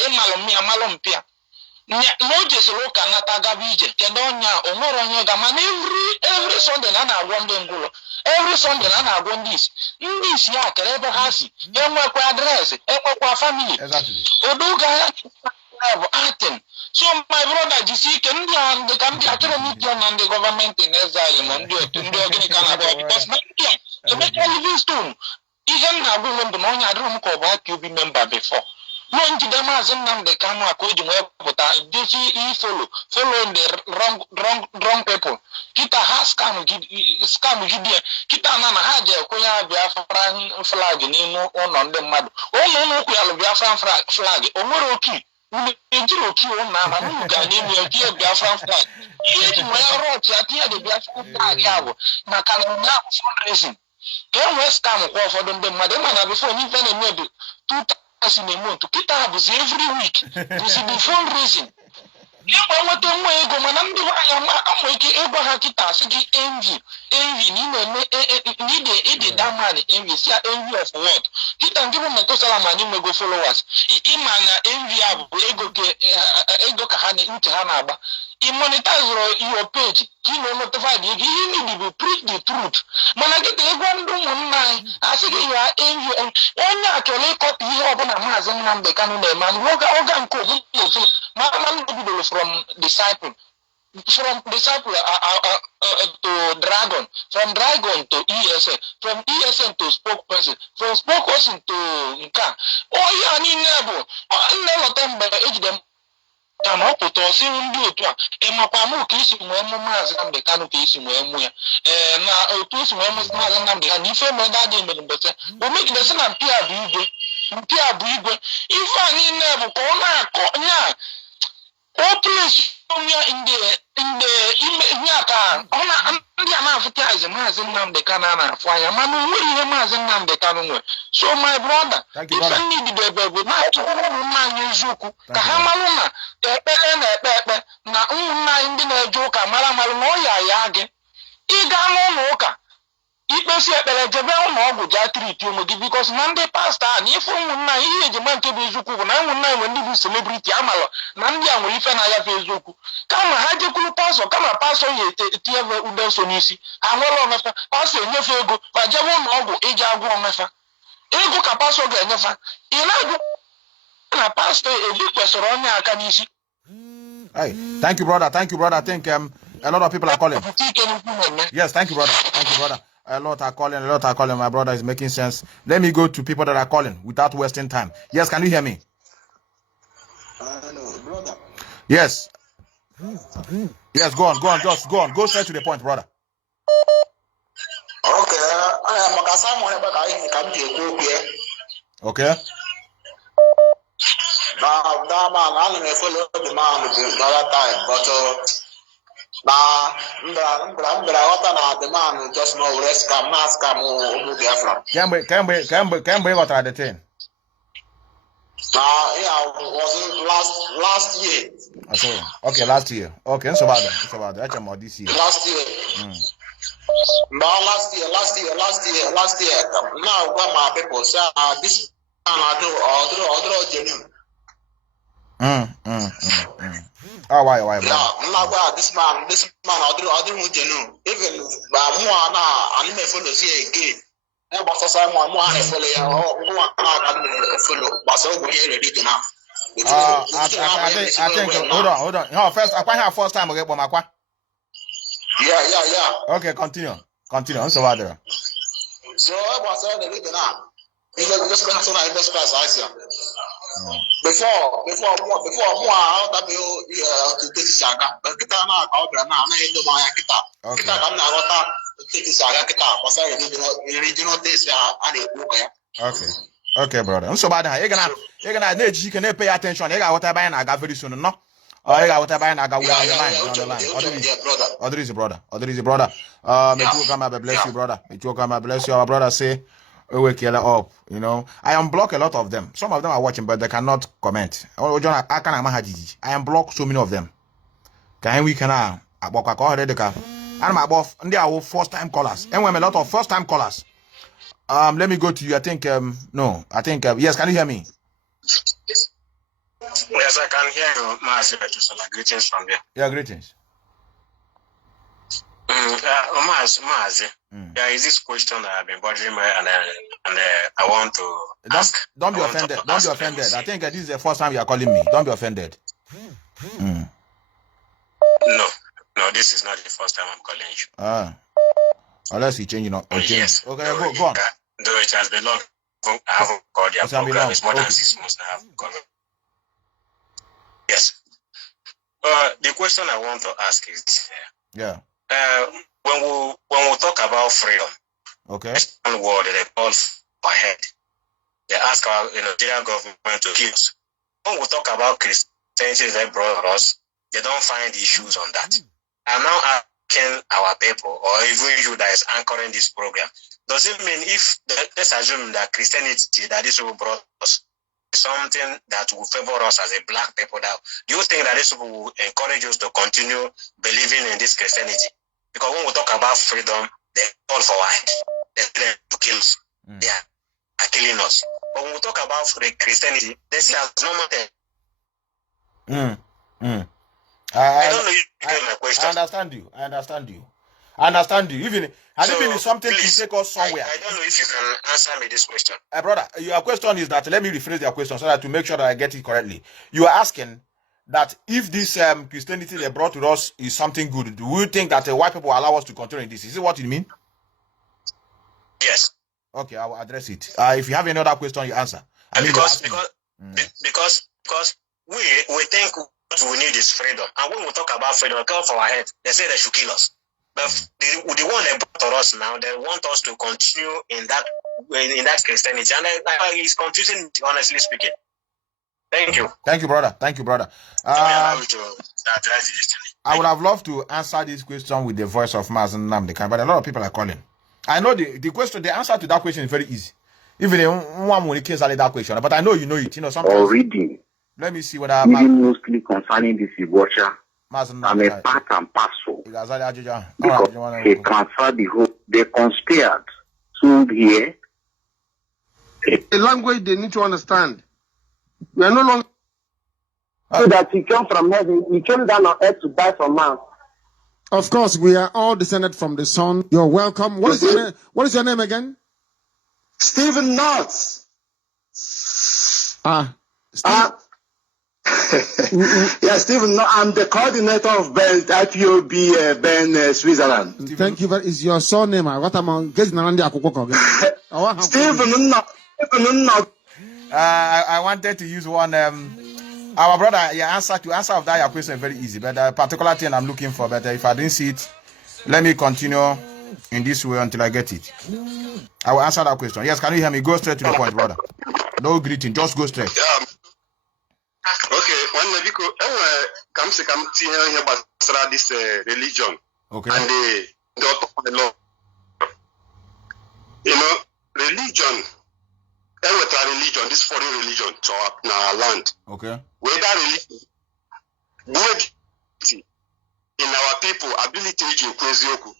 ịmalụ mmịa malụ mpịa na o jesiri ụka nata gaba ije kedu onye o nwere onye ga mana every Sunday na a na-agwọ ndị ngwụrụ every Sunday na a na-agwọ ndị isi ya kere ebe ha si enwekwa adreesị enwekwa famili odoga ya bụ atin. So my brother jisi ike ndị a ndị ka ndị achọrọ m ịpịa na ndị gọọmenti in exile ma ndị otu ndị ogini ka na-agwa bikos na ndị a Emeka Livingstone ihe m na-agwa onwe m bụ na onye adịrọ m ka ọ bụ IPOB member before no njide Mazi Nnamdi Kanu a ka o ji wee pụta desi follow the wrong people kita ha scam jidie kita na ha je ekwenye Biafra flag n'ime ụlọ ndị mmadụ ụlọ ụkwụ ya lụ Biafra flag o nwere oki ejiri oki ụlọ ama n'ụlọ ga n'ime oki Biafra flag ihe ji nwee rọch ya tinye the Biafra flag ya bụ maka na na fundraising ka e nwee scam kwa ụfọdụ ndị mmadụ mana before n'ife na-eme bụ in a month kita bụzi every week bụzi the fundraising ya gba nweta nwa ego mana ndị nwaanyị ama ike ịgwa ha kịta asị gị envy na ị na-eme daman envy si ya envy of what kịta nke bụ Methuselah ma anyị nwego followers ịma na envy a bụ ego ka ha ntị ha na-agba ị monetize your page ka ị na-notify gị ihe niile bụ preach the truth mana kịta ịgwa ndị ụmụnna anyị asị gị ya envy onye a chọrọ ịkọta ihe ọbụla Mazi Nnamdi Kanu na-eme oga nke ofu mama bidoro from disciple to dragon, from dragon to ESN, from ESN to spokesperson, from spokesperson to nka. Oh ya niile bụ nlelọta mgbe ejide ka na ọ pụta ọsị ndị otu a ịmakwa mụ ka isi nwee mụ Mazi Nnamdi Kanu ka isi nwee mụ ya na otu esi nwee Mazi Nnamdi Kanu ife mere adịghị mere mbete o megidesi na mpi a bụ igwe ife a niile bụ ka ọ na-akọ nya place in the ka ndị a na-afụta azị Mazi Nnamdi Kanu na-afụ anya mana o nwere ihe Mazi Nnamdi Kanu nwere. So my brother ife ndị bido bụ na-atụrụ ụmụnna anyị eziokwu ka ha marụ na ekpere na-ekpe na ụmụnna anyị ndị na-eje ụka mara na ọ ya gị ịga n'ụlọ ụka ikpesi ekpere jebe ụlọ ọgwụ jee triti onwe gị bikos na ndị pastọ a na ife ụmụnna ihe ejima nke bụ eziokwu bụ na ụmụnna nwere ndị bụ celebrity amalụ na ndị a nwere ife na-agafe eziokwu kama ha jekwuru pastọ kama pastọ ya etinye ude nso n'isi ha nwere omefa pastọ enyefe ego ma jebe ụlọ ọgwụ iji agwọ omefa ego ka pastọ ga-enyefa ị na-agụ na pastọ ebi kwesịrị onye aka n'isi. Hey, thank you brother. I think a lot of people are calling. Yes, thank you brother. A lot are calling. My brother is making sense. Let me go to people that are calling without wasting time. Yes, can you hear me? No, brother. Yes. Yes, go on. Just go on. Go straight to the point, brother. Okay. I am a someone about I come to you. Okay. That man, I follow the man the other time, but The man just know scam, not scam, Biafra. Can we what are the thing? Was last year. Okay, last year. Okay, it's about that. That's more this year. Last year. Now last year. Now when my people say this man I do genuine. Oh, why? Yeah, this man I do genuine. Even more now, I may follow see again. I think hold on. No, first I quite have first time okay, but yeah. Okay, continue. So what there? So I was saying the reason now. Just class on invest class I Before more that you to take saga. But kita na ka obra na do ma ya kita. Kita kan na rota take saga kita. Because regional taste and the book. Okay, brother. So bad you're gonna need you can pay attention. You got what I buy and I got very soon, no? Oh, you got what I buy and I got we on the line. Other is brother. May you come bless you, brother. May you come bless you. Our brother say we kill up, you know. I unblock a lot of them. Some of them are watching, but they cannot comment. Oh, John, I unblock so many of them. Can we can I walk and my boss, and they are first time callers. And we have a lot of first time callers. Let me go to you. I think yes, can you hear me? Yes, I can hear you, Mazi Methuselah. Greetings from there. Yeah, greetings. Mazi, there is this question that I've been bothering me, and I want to ask. Don't be offended. I think this is the first time you are calling me. Don't be offended. No, this is not the first time I'm calling you. Unless you change, Yes. Okay, go on. Though it has been long, I haven't called your program. It's more than 6 months now I haven't called. Yes. The question I want to ask is, when we talk about freedom, okay, Western world they call for head. They ask our Nigerian government to kill us. When we talk about Christianity, they brought us. They don't find issues on that. I'm now asking our people, or even you that is anchoring this program, does it mean if let's assume that Christianity that this will brought us something that will favor us as a black people, that do you think that this will encourage us to continue believing in this Christianity? Because when we talk about freedom, they call for what? They try to kill us. They are killing us. But when we talk about Christianity, they see as normal thing. I don't know if you get my question. I understand you. Even has it been something please, to take us somewhere? I don't know if you can answer me this question. Brother, your question is that, let me rephrase your question so that to make sure that I get it correctly. You are asking that if this Christianity they brought to us is something good, do you think that white people allow us to continue in this? Is it what you mean? Yes. Okay, I will address it. If you have any other question, you answer. Because we think what we need is freedom. And when we talk about freedom, come for our head, they say they should kill us. But the one they brought to us now, they want us to continue in that Christianity. And it's confusing, honestly speaking. Thank you. Thank you, brother. I would have loved to answer this question with the voice of Mazi Nnamdi Kanu, but a lot of people are calling. I know the answer to that question is very easy. Even one when it case that question, but I know you know it. Sometimes. Or reading. Let me see what I reading mostly concerning this Ibocha. I'm a part and parcel. Because they transferred the whole, they conspired. So here, a language they need to understand. We are no longer. So that he came from heaven, he came down on earth to die for man. Of course, we are all descended from the Son. You're welcome. What is your name again? Stephen Knotts. Yeah, Stephen, I'm the coordinator of IPOB Ben Switzerland. Thank you. Is your surname? What am getting around the Stephen Knotts. I wanted to use one. Our brother, to answer of that your question is very easy, but the particular thing I'm looking for, but if I didn't see it, let me continue in this way until I get it. I will answer that question. Yes, can you hear me? Go straight to the point, brother. No greeting, just go straight. Yeah. Okay, One because come here about this religion. Okay. And the law. You know, religion. Religion, this foreign religion, to our land. Okay. Whether religion, in our people, ability to crazy oku.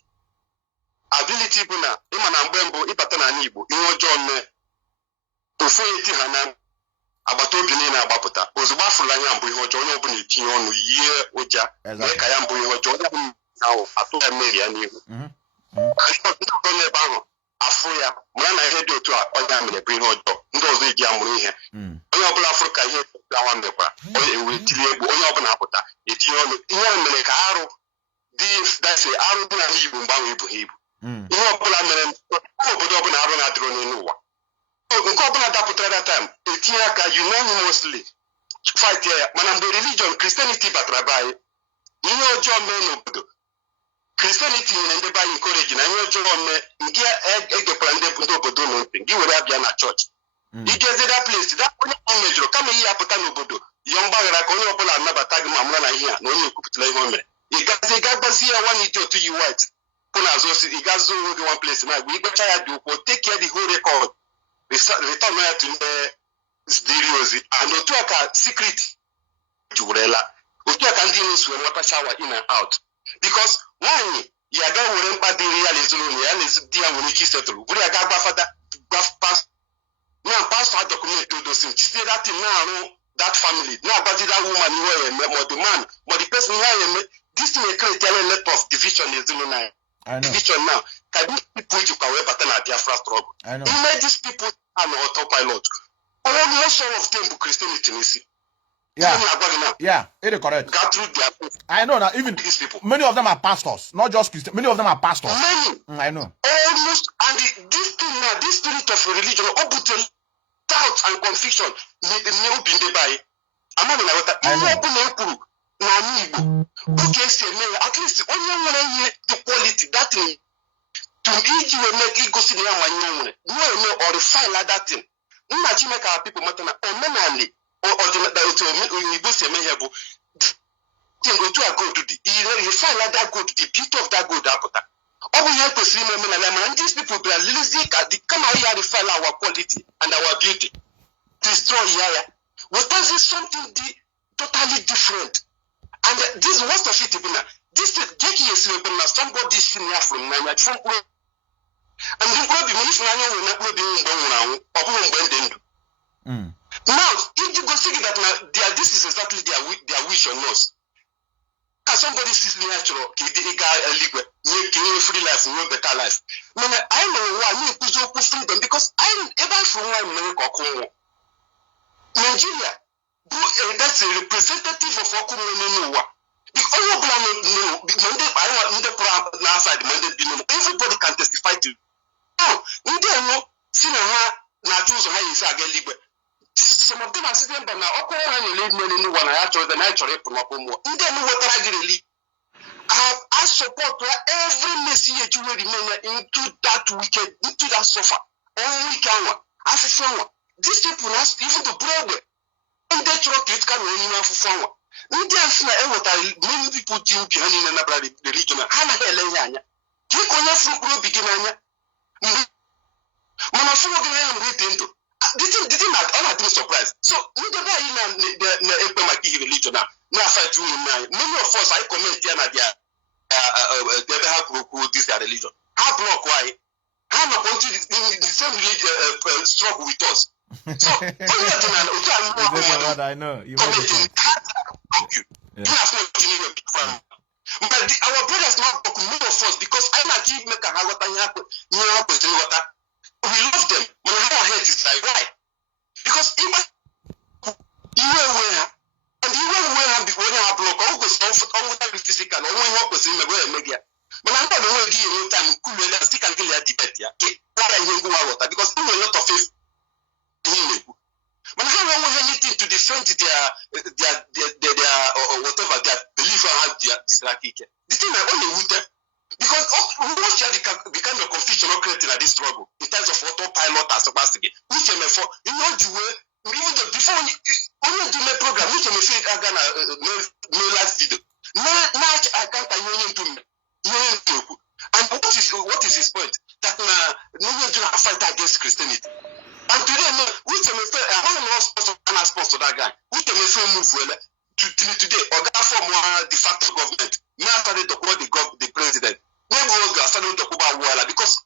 Ability buna, imana mbembo, ipatana nibo, ingojon ofeyeti hana, abato bini na abaputa. Ozuba fulanya mbu ihojo, onye obuni tinyonu, ye oja, meka ya mbu ihojo, onye nao, ato ya meri ya nihu. Kone bango, afuya, mwana hedi otu onye amine bini hojo, ndo ozu iji amuru ihe. Onye obula Afrika ihe lawa mbekwa, onye tili egbu, onye obuna aputa, etinyonu, ihe amine ka aru, that's a aru na hibu mbangu hibu. Ihe ọbụla mere obodo ọbụla arụ na-adịrọ n'ụwa nke ọbụla dapụtara that time etinye aka unanimously fight ya mana mgbe religion Christianity batara be anyị ihe ọjọọ mee n'obodo Christianity nyere ndị be anyị encourage na ihe ọjọọ mee nke egekwara ndị obodo na ntị gị were abịa na chọọchị ijezi that place that onye mejọrọ kama ihe ya pụta n'obodo ya mgbaghara ka onye ọbụla anabata gị ma mara na ihe a na onye ekwupụtara ihe o mere ị ga-agbazi ya one idiot you white you guys do one place now. We go try to take care the whole record. Return to the seriously and to a secret jurela. Otu aka ndị nso water shower in and out. Because one you are going to remember the real is the one which is settled. We are going to pass. Now pastor document to those things. Say that now that family. Now but that woman you or the man, but the person who this thing create a lot of division is in the I know. Division now. Can these people you can wear better than Biafra struggle? I know. He made these people on autopilot. Most of them be Christianity. Yeah, it is correct. Got through their I know that even these people. Many of them are pastors, not just Christians. Many of them are pastors. Many. I know. Almost, and this thing now, this spirit of religion, doubt and confusion, I'm not going to at least only the quality that thing to each will make it go see the or refine like that thing. Imagine make our people matter or menally or the go see me here thing go to a go to the refine like that good the beauty of that good apple. All we have to see and these people are lazy come out here refine our quality and our beauty. Destroy here. What does this something totally different? And this most of it, this Jackie is somebody senior from Nanya from and the will be Nanya will not be around or now, if you go see that this is exactly their wish or loss. Can somebody see natural, make free life, no better life? I know why you put freedom because I'm ever from one Nigeria. That's a representative of Okumu. Everybody can testify to it. Now, some of them are sitting there now. I support every message you will remain into that wicked, into that sofa. Only can these people are even the problem. And they try to get on for many people do behind in the region. Hana Helena. Take on your fruit beginning. Manafuga written to. Didn't not surprise. So, look at the religion now. Many of us, I comment here they have this their religion. How block why? How not want to the same religion struggle with us? So, I know. You but our brothers now talk more of us because I'm not keep making water. We love them, but our head is like why? Because if you were aware, and you were aware before you have block, all goes on with physical, or when you work with him, but I'm not the way you time cool and stick and kill your debate. Because there are a lot of faith. But how long have anything to defend their or whatever their belief or have their dislike? The thing I only would because what shall become the confusion or creating at this struggle in terms of autopilot as a basket, which for you know the way even before only do my program, which may say na-aga na last video. I can't do me. And what is his point? That no one do not fight against Christianity. And today, we can I'm sponsor that guy. We can move well today. Or that form de facto government. Now started to call the president. Maybe we started to talk about war because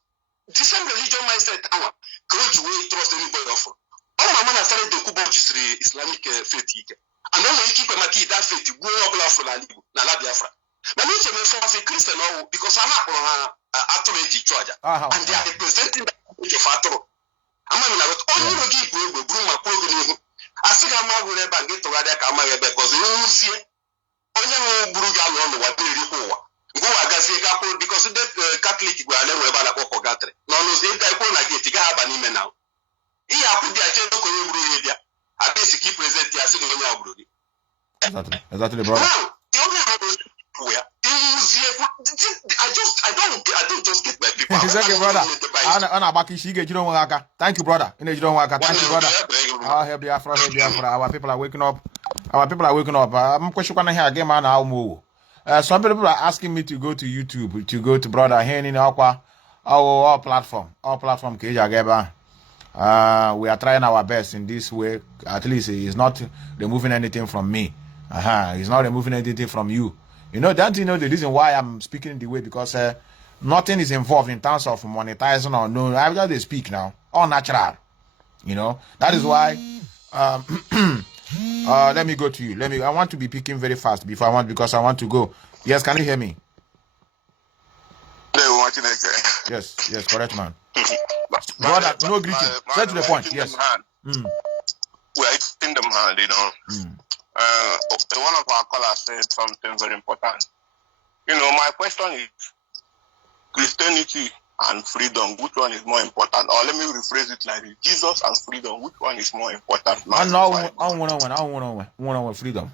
the same religion mindset now. Courage way trust anybody offer. All my man started to talk about Islamic faith. And then we keep that faith. We all love for la Biafra. But we can say Christian because I have authority charge. And they are representing the authority. I'm not only to give you broom and program. I think I'm not going to get to Radia Kamaya because you see, only Brugal on what they do. Go against because the Catholic will never have a Pogatre. No, if I call like it, I have an email now. He put the agenda for you. I basically present the Asian. Exactly, brother. Now, the only where I don't just get my people. Exactly, brother. Thank you, brother. Thank you, brother. I'll help Biafra, Our people are waking up. I'm questioning here again, man. Some people are asking me to go to YouTube, to go to brother Henry our platform. We are trying our best in this way. At least he's not removing anything from me. He's not removing anything from you. You know, don't you know the reason why I'm speaking the way? Because nothing is involved in terms of monetizing or no. I just speak now. All natural. You know, that is why. Let me go to you. I want to be picking very fast because I want to go. Yes, can you hear me? Yes, correct, man. Brother, no greeting. Straight to the point. Yes. We are eating them hand, you know. One of our callers said something very important. You know, my question is Christianity and freedom, which one is more important? Or let me rephrase it like this: Jesus and freedom, which one is more important? I want freedom.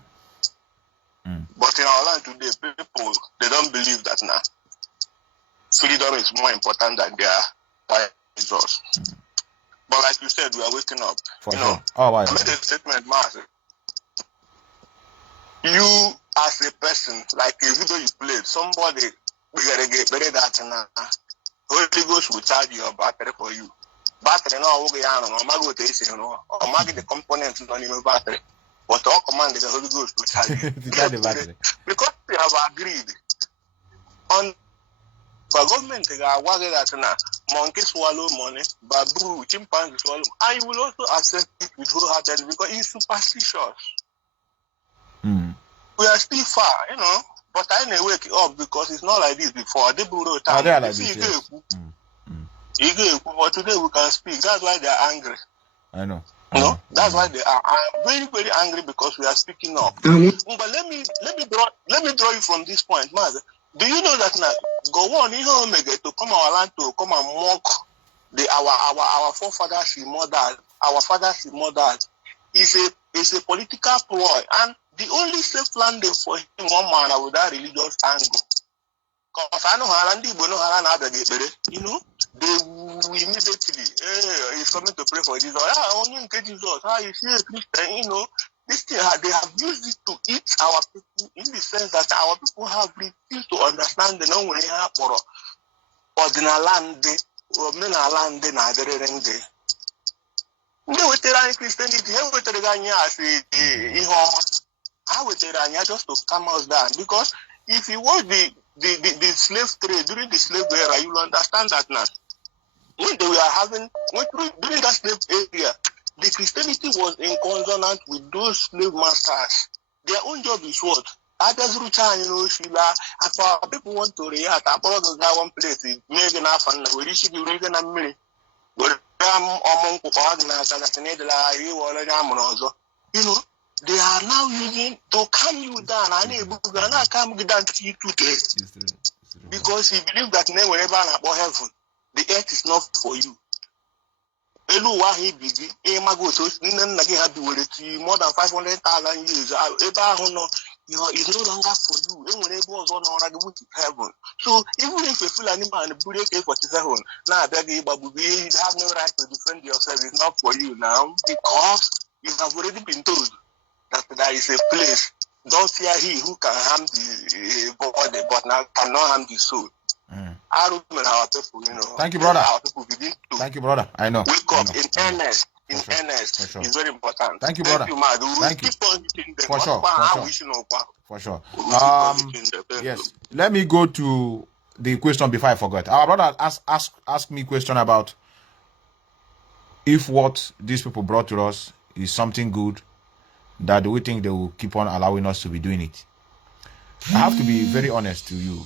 But in our land today, people, they don't believe that now. Freedom is more important than their Jesus. But like you said, we are waking up. I made a statement, Mazi. You as a person, like a video you played, somebody we gotta get better that now. Holy Ghost will charge your battery for you. Battery no okay, go to or mark the components not even battery. But all command the Holy Ghost will charge you. The battery. Because we have agreed on the government they are worried that now monkey swallow money, babu, chimpanzee swallow, and you will also accept it with wholeheartedly because it's superstitious. We are still far, you know, but I may wake up because it's not like this before. They borrow time. They are like this, yes. But today we can speak. That's why they are angry. I know. No, that's why they are very, very angry because we are speaking up. But let me draw you from this point, Mazi. Do you know that now go on to come our land to come and mock our forefathers, our fathers, mothers is a political ploy, and the only safe landing for him one man without religious angle. Because I know how you know, they will immediately he's coming to pray for Jesus. Only in Jesus, you see a Christian, you know. This thing they have used it to eat our people in the sense that our people have refused to understand the non-way for ordinary land or land they were telling Christianity, just to come us down. Because if you watch the slave trade during the slave era, you will understand that now. When they were during that slave area, the Christianity was in consonant with those slave masters. Their own job is what? Others return, you know, Sheila. After people want to react, I follow that one place, make enough and we should be making a minute. But you know, they are now using to calm you down and able to calm you down to you today. Because he believes that wherever about heaven, the earth is not for you. More than 500,000 years. It's no longer for you. Heaven. So even if you feel animal and break AK-47, now you have no right to defend yourself. It's not for you now because you have already been told. that there is a place. Don't fear he who can harm the body, but now cannot harm the soul. Our people, you know. Thank you, brother. Our people begin to thank you, brother. I know. wake up in earnest. In earnest, sure. It's very important. Thank you, brother. Thank you, For sure. For sure. Yes. Let me go to the question before I forget. Our brother asked me a question about if what these people brought to us is something good, that we think they will keep on allowing us to be doing it. I have to be very honest to you.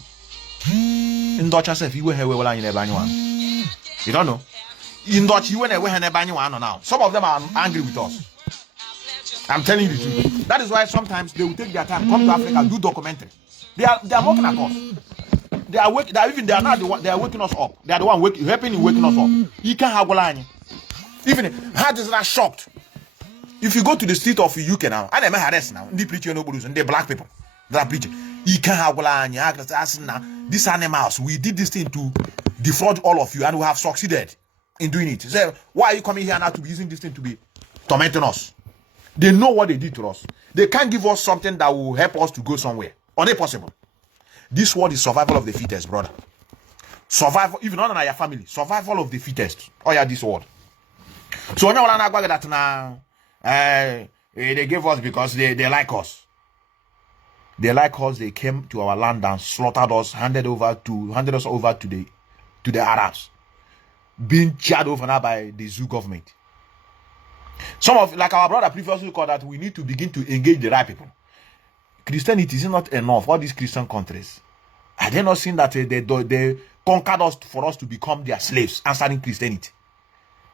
In Dutch, I said, you don't know. In Dutch, you now. Some of them are angry with us. I'm telling you the truth. That is why sometimes they will take their time, come to Africa, do documentary. They are working at us. They are waking us up. They are the one helping in waking us up. You can't have a even heart is not shocked. If you go to the street of UK now, and I'm arrest now, the preacher nobles and the black people that are preaching, you can't have these animals. We did this thing to defraud all of you, and we have succeeded in doing it. So why are you coming here now to be using this thing to be tormenting us? They know what they did to us. They can't give us something that will help us to go somewhere. Impossible. This word is survival of the fittest, brother. Survival, even not in your family. Survival of the fittest. Oh yeah, this word. So when that now, they gave us because they like us. They like us. They came to our land and slaughtered us, handed us over to the Arabs, being charged over now by the zoo government. Some of, like our brother previously called that, we need to begin to engage the right people. Christianity is not enough. All these Christian countries, are they not seeing that they conquered us for us to become their slaves, answering Christianity?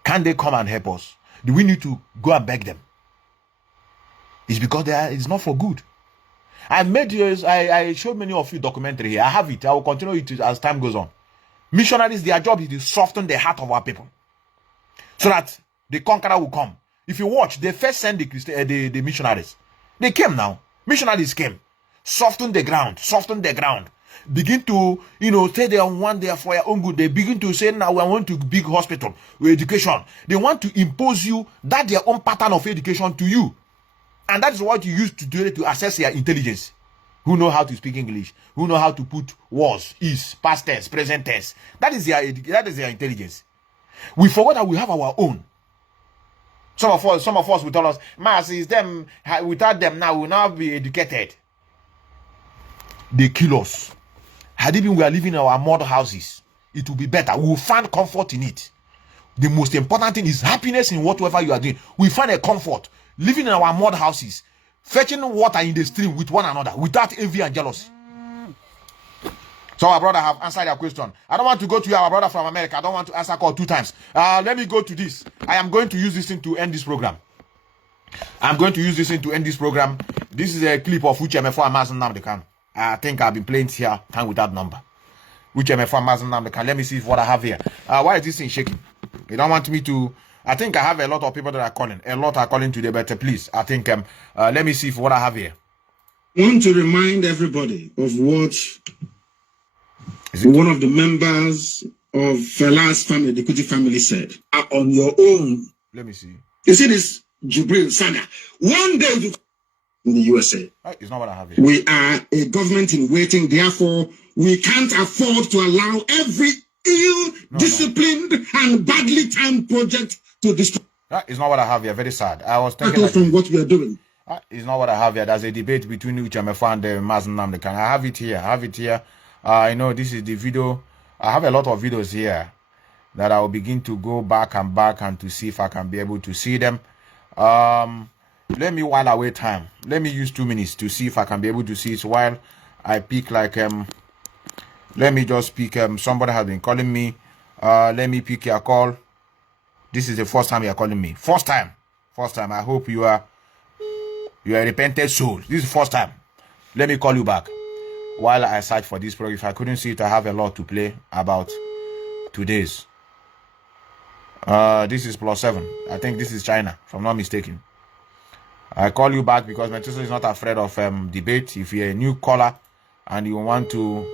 Can they come and help us? Do we need to go and beg them? It's because it's not for good. I showed many of you documentary here. I have it. I will continue it as time goes on. Missionaries, their job is to soften the heart of our people, so that the conqueror will come. If you watch, they first sent the missionaries. They came now. Missionaries came. Soften the ground. Begin to, say they want there for your own good. They begin to say, now we want to big hospital with education. They want to impose you that their own pattern of education to you. And that is what you use to do it, to assess your intelligence. Who know how to speak English? Who know how to put was, is, past tense, present tense. That is their intelligence. We forgot that we have our own. Some of us will tell us, Mazi, is them, without them now, we will not be educated. They kill us. Had even we are living in our mud houses, it will be better. We will find comfort in it. The most important thing is happiness in whatever you are doing. We find a comfort living in our mud houses, fetching water in the stream with one another, without envy and jealousy. So our brother have answered your question. I don't want to go to our brother from America. I don't want to answer call 2 times. Let me go to this. I am going to use this thing to end this program. This is a clip of Uchemefo and Mazi Nnamdi Kanu. I think I've been playing here time with that number. Uchemefo and Mazi Nnamdi Kanu. Let me see what I have here. Why is this thing shaking? You don't want me to... I think I have a lot of people that are calling. A lot are calling today, but please, I think... let me see what I have here. I want to remind everybody of what... one of the members of Fela's family, the Kuti family, said, on your own. Let me see. You see this Jubril Saga. One day in the USA. It's not what I have here. We are a government in waiting. Therefore, we can't afford to allow every ill-disciplined and badly timed project to destroy. That is not what I have here. Very sad. I was thinking from what we are doing. It's not what I have here. There's a debate between Uchemefo and Mazi Nnamdi Kanu. I have it here. I know this is the video. I have a lot of videos here that I will begin to go back and to see if I can be able to see them. Let me, while I wait time, let me use 2 minutes to see if I can be able to see it while I pick let me just pick somebody has been calling me. Let me pick your call. This is the first time you are calling me. First time. I hope you are a repentant soul. This is the first time. Let me call you back while I search for this program. If I couldn't see it, I have a lot to play about today's. This is +7. I think this is China, if I'm not mistaken. I call you back because Methuselah is not afraid of debate. If you're a new caller and you want to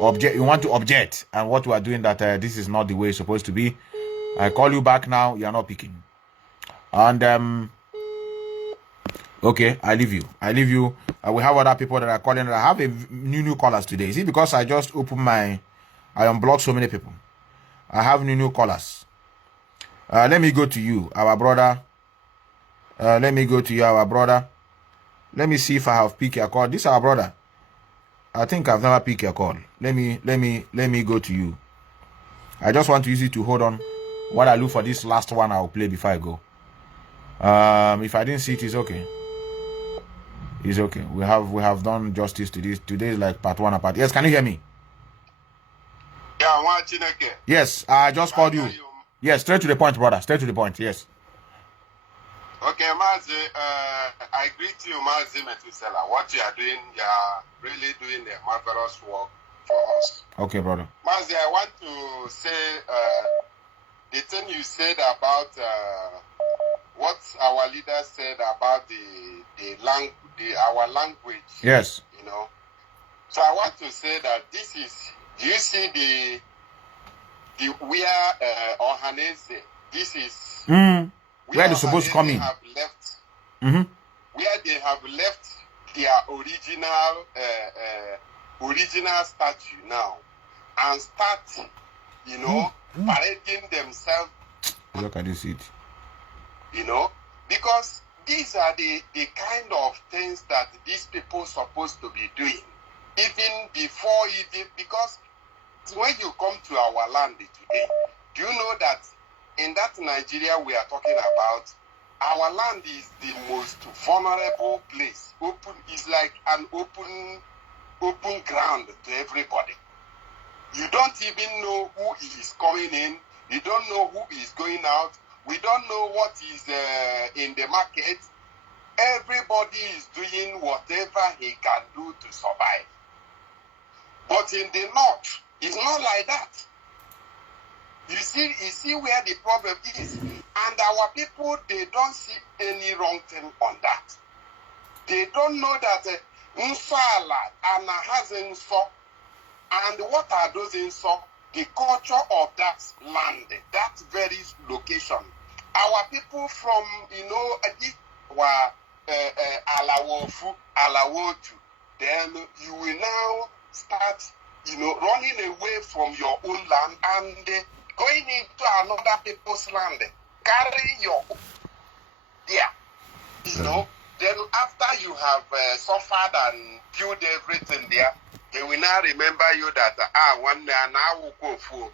object and what we are doing, that this is not the way it's supposed to be. I call you back now, you are not picking. And okay, I leave you. We have other people that are calling. I have a new callers today. Is it because I just opened I unblocked so many people? I have new callers. Let me go to you, our brother. Let me go to you, our brother. Let me see if I have picked your call. This is our brother. I think I've never picked your call. Let me go to you. I just want to use it to hold on while I look for this last one I'll play before I go. If I didn't see it, it's okay. It's okay. We have done justice to this. Today is like part 1 and part. Yes, can you hear me? Yeah, I'm watching again. Yes, I just called you. Yes, straight to the point, brother. Straight to the point. Yes. Okay, Mazi, I greet you, Mazi Methuselah. What you are doing, you are really doing a marvelous work for us. Okay, brother. Mazi, I want to say the thing you said about what our leader said about our language. Yes. You know. So I want to say that this is. Do you see we are Ohanese? This is where they're supposed to come in. Have left, where they have left their original statue now and start, parading themselves. Look at this, You know, because these are the kind of things that these people supposed to be doing, because when you come to our land today, do you know that in that Nigeria we are talking about, our land is the most vulnerable place. Is like an open ground to everybody. You don't even know who is coming in. You don't know who is going out. We don't know what is in the market. Everybody is doing whatever he can do to survive. But in the north, it's not like that. You see where the problem is. And our people, they don't see any wrong thing on that. They don't know that Nsala and Hazenso, and what are those Nso? The culture of that land, that very location. Our people from, Alawofu, Alawotu, then you will now start, running away from your own land and going into another people's land. Carry your there, Then after you have suffered and killed everything there, they will now remember you that one day now will go full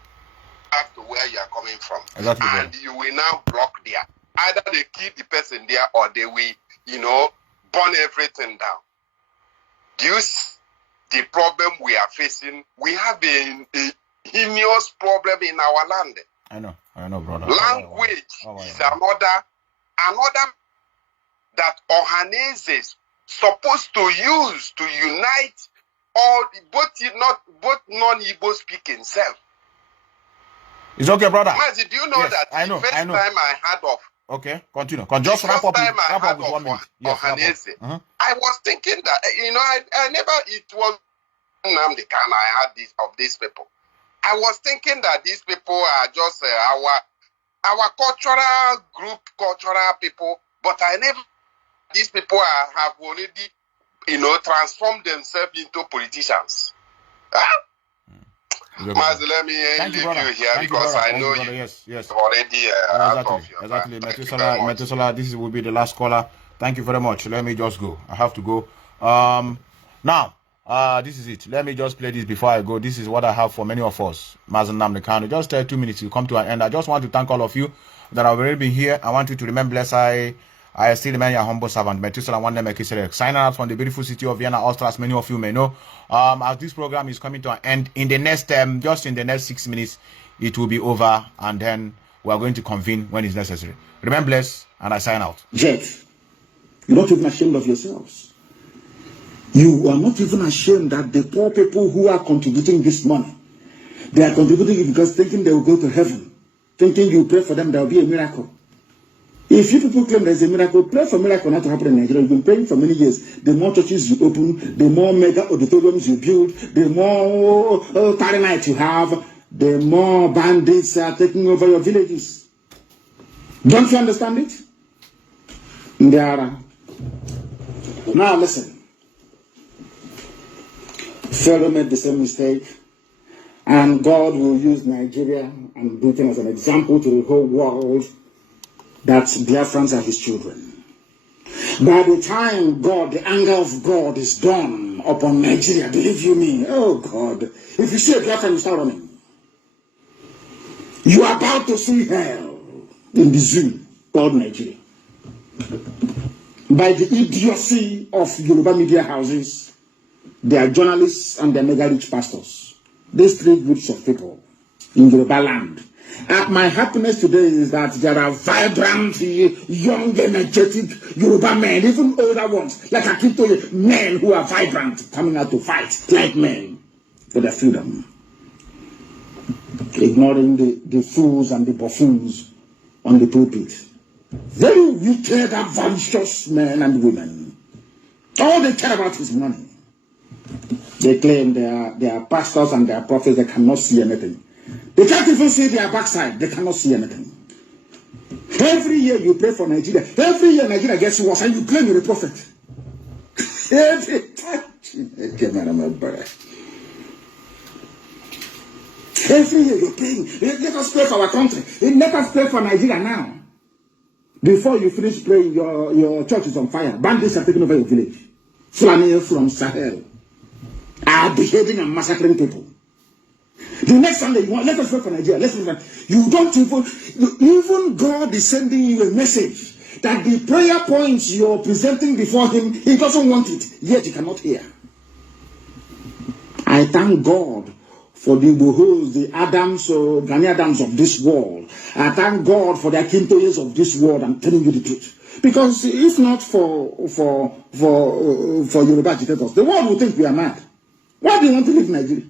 back to where you are coming from. Exactly. And you will now block there. Either they kill the person there or they will, burn everything down. This the problem we are facing. We have a heinous problem in our land. I know, brother. Language is another that Ohaneses supposed to use to unite all both non-Igbo speaking self. It's okay, brother. Mazi, do you know that the first time I heard of Okay, continue. Just wrap up with 1 minute. Yes, I was thinking that I never. It was Nnamdi Kanu. I had these people. I was thinking that these people are just our cultural group, cultural people. But I never. These people have already, transformed themselves into politicians. Mazi, let me leave you here because I know you already out of your Exactly. Methuselah, this will be the last caller. Thank you very much. Let me just go. I have to go. Now, this is it. Let me just play this before I go. This is what I have for many of us. Mazi Nnamdi Kanu. Just 2 minutes to come to an end. I just want to thank all of you that have already been here. I want you to remember, I still remain your humble servant, Methuselah Melchizedek, signing out from the beautiful city of Vienna, Austria, as many of you may know. As this program is coming to an end, in the next, just in the next 6 minutes, it will be over, and then we are going to convene when it's necessary. Remain blessed, and I sign out. Yet, you're not even ashamed of yourselves. You are not even ashamed that the poor people who are contributing this money, they are contributing it because thinking they will go to heaven, thinking you pray for them, there will be a miracle. If you people claim there's a miracle, pray for miracle not to happen in Nigeria. You've been praying for many years. The more churches you open, the more mega auditoriums you build, the more tarry night you have, the more bandits are taking over your villages. Don't you understand it? Now listen. Pharaoh made the same mistake, and God will use Nigeria and Britain as an example to the whole world that Biafrans are his children. By the time the anger of God is done upon Nigeria, believe you me, oh God, if you see a Biafran, you start running. You are about to see hell in the zoo called Nigeria. By the idiocy of Yoruba media houses, their journalists and their mega rich pastors. These three groups of people in Yoruba land. My happiness today is that there are vibrant, young, energetic Yoruba men, even older ones, like I keep telling you, men who are vibrant, coming out to fight like men for their freedom. Ignoring the fools and the buffoons on the pulpit. Very wicked, avaricious men and women. All they care about is money. They claim they are pastors and they are prophets. They cannot see anything. They can't even see their backside. They cannot see anything. Every year you pray for Nigeria. Every year Nigeria gets worse and you claim you're a prophet. Every time. Every year you're praying. Let us pray for our country. Let us pray for Nigeria now. Before you finish praying, your church is on fire. Bandits are taking over your village. Fulani from Sahel are behaving and massacring people. The next Sunday, you want, let us pray for Nigeria. Let's pray for, you don't even God is sending you a message that the prayer points you're presenting before him, he doesn't want it, yet you cannot hear. I thank God for the Bohos, the Adams or Ghanaian Adams of this world. I thank God for the Akintoyes of this world. I'm telling you the truth. Because if not for Yoruba agitators, the world will think we are mad. Why do you want to leave Nigeria?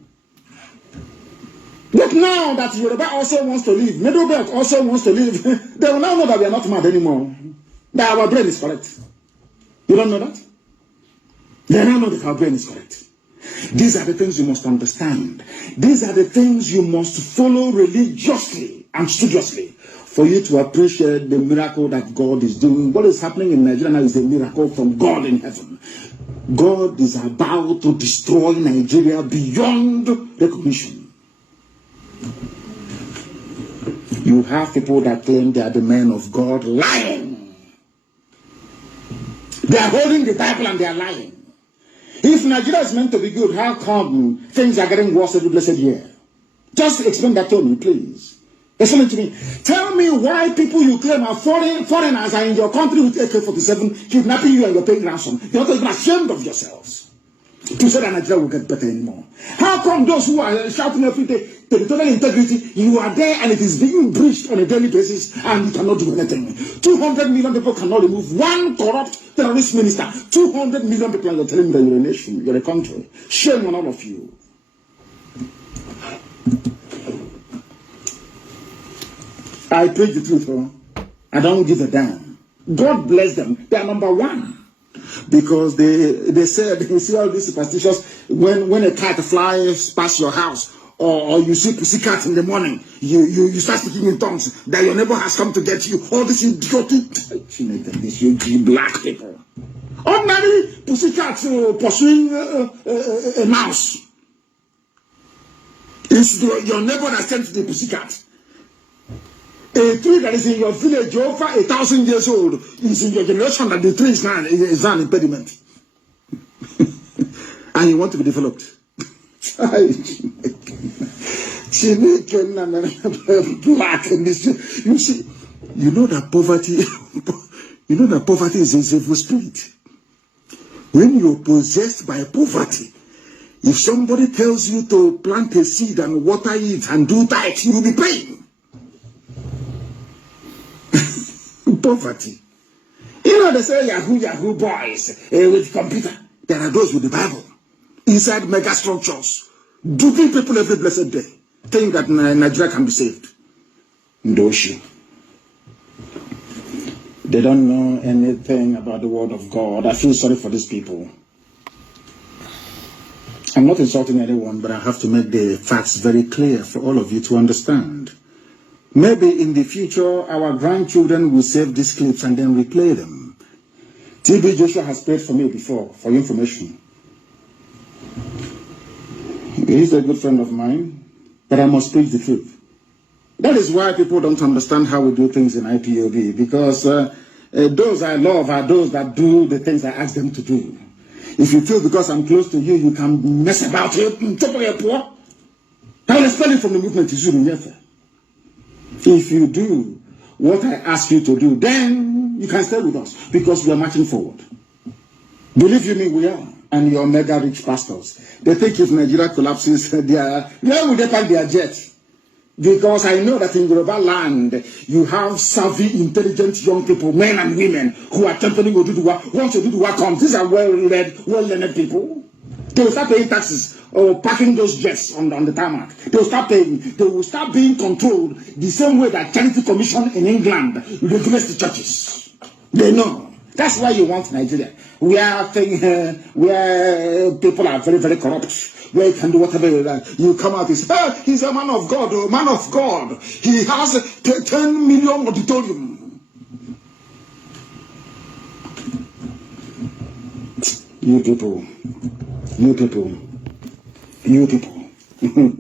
But now that Yoruba also wants to leave, Middle Belt also wants to leave, they will now know that we are not mad anymore. That our brain is correct. You don't know that? They now know that our brain is correct. These are the things you must understand. These are the things you must follow religiously and studiously for you to appreciate the miracle that God is doing. What is happening in Nigeria now is a miracle from God in heaven. God is about to destroy Nigeria beyond recognition. You have people that claim they are the men of God lying. They are holding the Bible and they are lying. If Nigeria is meant to be good, how come things are getting worse every blessed year? Just explain that to me, please. Explain to me. Tell me why people you claim are foreigners are in your country with AK-47 kidnapping you and you're paying ransom. You're not even ashamed of yourselves to say that Nigeria will get better anymore. How come those who are shouting every day territorial integrity, you are there and it is being breached on a daily basis and you cannot do anything? 200 million people cannot remove one corrupt terrorist minister. 200 million people, and you're telling me that you're a nation, you're a country. Shame on all of you. I preach the truth, I don't give a damn. God bless them. They are number one. Because they said, you see all these superstitions, when a cat flies past your house, or you see pussycat in the morning, you start speaking in tongues, that your neighbor has come to get you. All this idiotic, these huge black people. Ordinary pussycat pursuing a mouse. It's your neighbor that sent the pussycat. A tree that is in your village over 1,000 years old is in your generation that the tree is now an impediment. And you want to be developed. Black and this, you see, you know that poverty is a evil spirit. When you're possessed by poverty, if somebody tells you to plant a seed and water it and do that, you will be paying. Poverty. You know, they say Yahoo boys with computer. There are those with the Bible inside mega structures, duping people every blessed day, saying that Nigeria can be saved. Ndoshi. They don't know anything about the word of God. I feel sorry for these people. I'm not insulting anyone, but I have to make the facts very clear for all of you to understand. Maybe in the future, our grandchildren will save these clips and then replay them. TB Joshua has paid for me before, for information. He's a good friend of mine, but I must speak the truth. That is why people don't understand how we do things in IPOB, because those I love are those that do the things I ask them to do. If you feel because I'm close to you, you can mess about here, I will expel you from the movement. If you do what I ask you to do, then you can stay with us, because we are marching forward. Believe you me, we are. And your mega rich pastors, they think if Nigeria collapses, where will they pack their jets? Because I know that in Yoruba land, you have savvy, intelligent young people, men and women, who are championing Oduduwa. Once Oduduwa comes, these are well-read, well-learned people. They will start paying taxes or parking those jets on the tarmac. They will start paying. They will start being controlled the same way that Charity Commission in England regulates the churches. They know. That's why you want Nigeria, where people are very, very corrupt, where you can do whatever you like. You come out and say, he's a man of God, oh, man of God. He has 10 million auditorium. You people.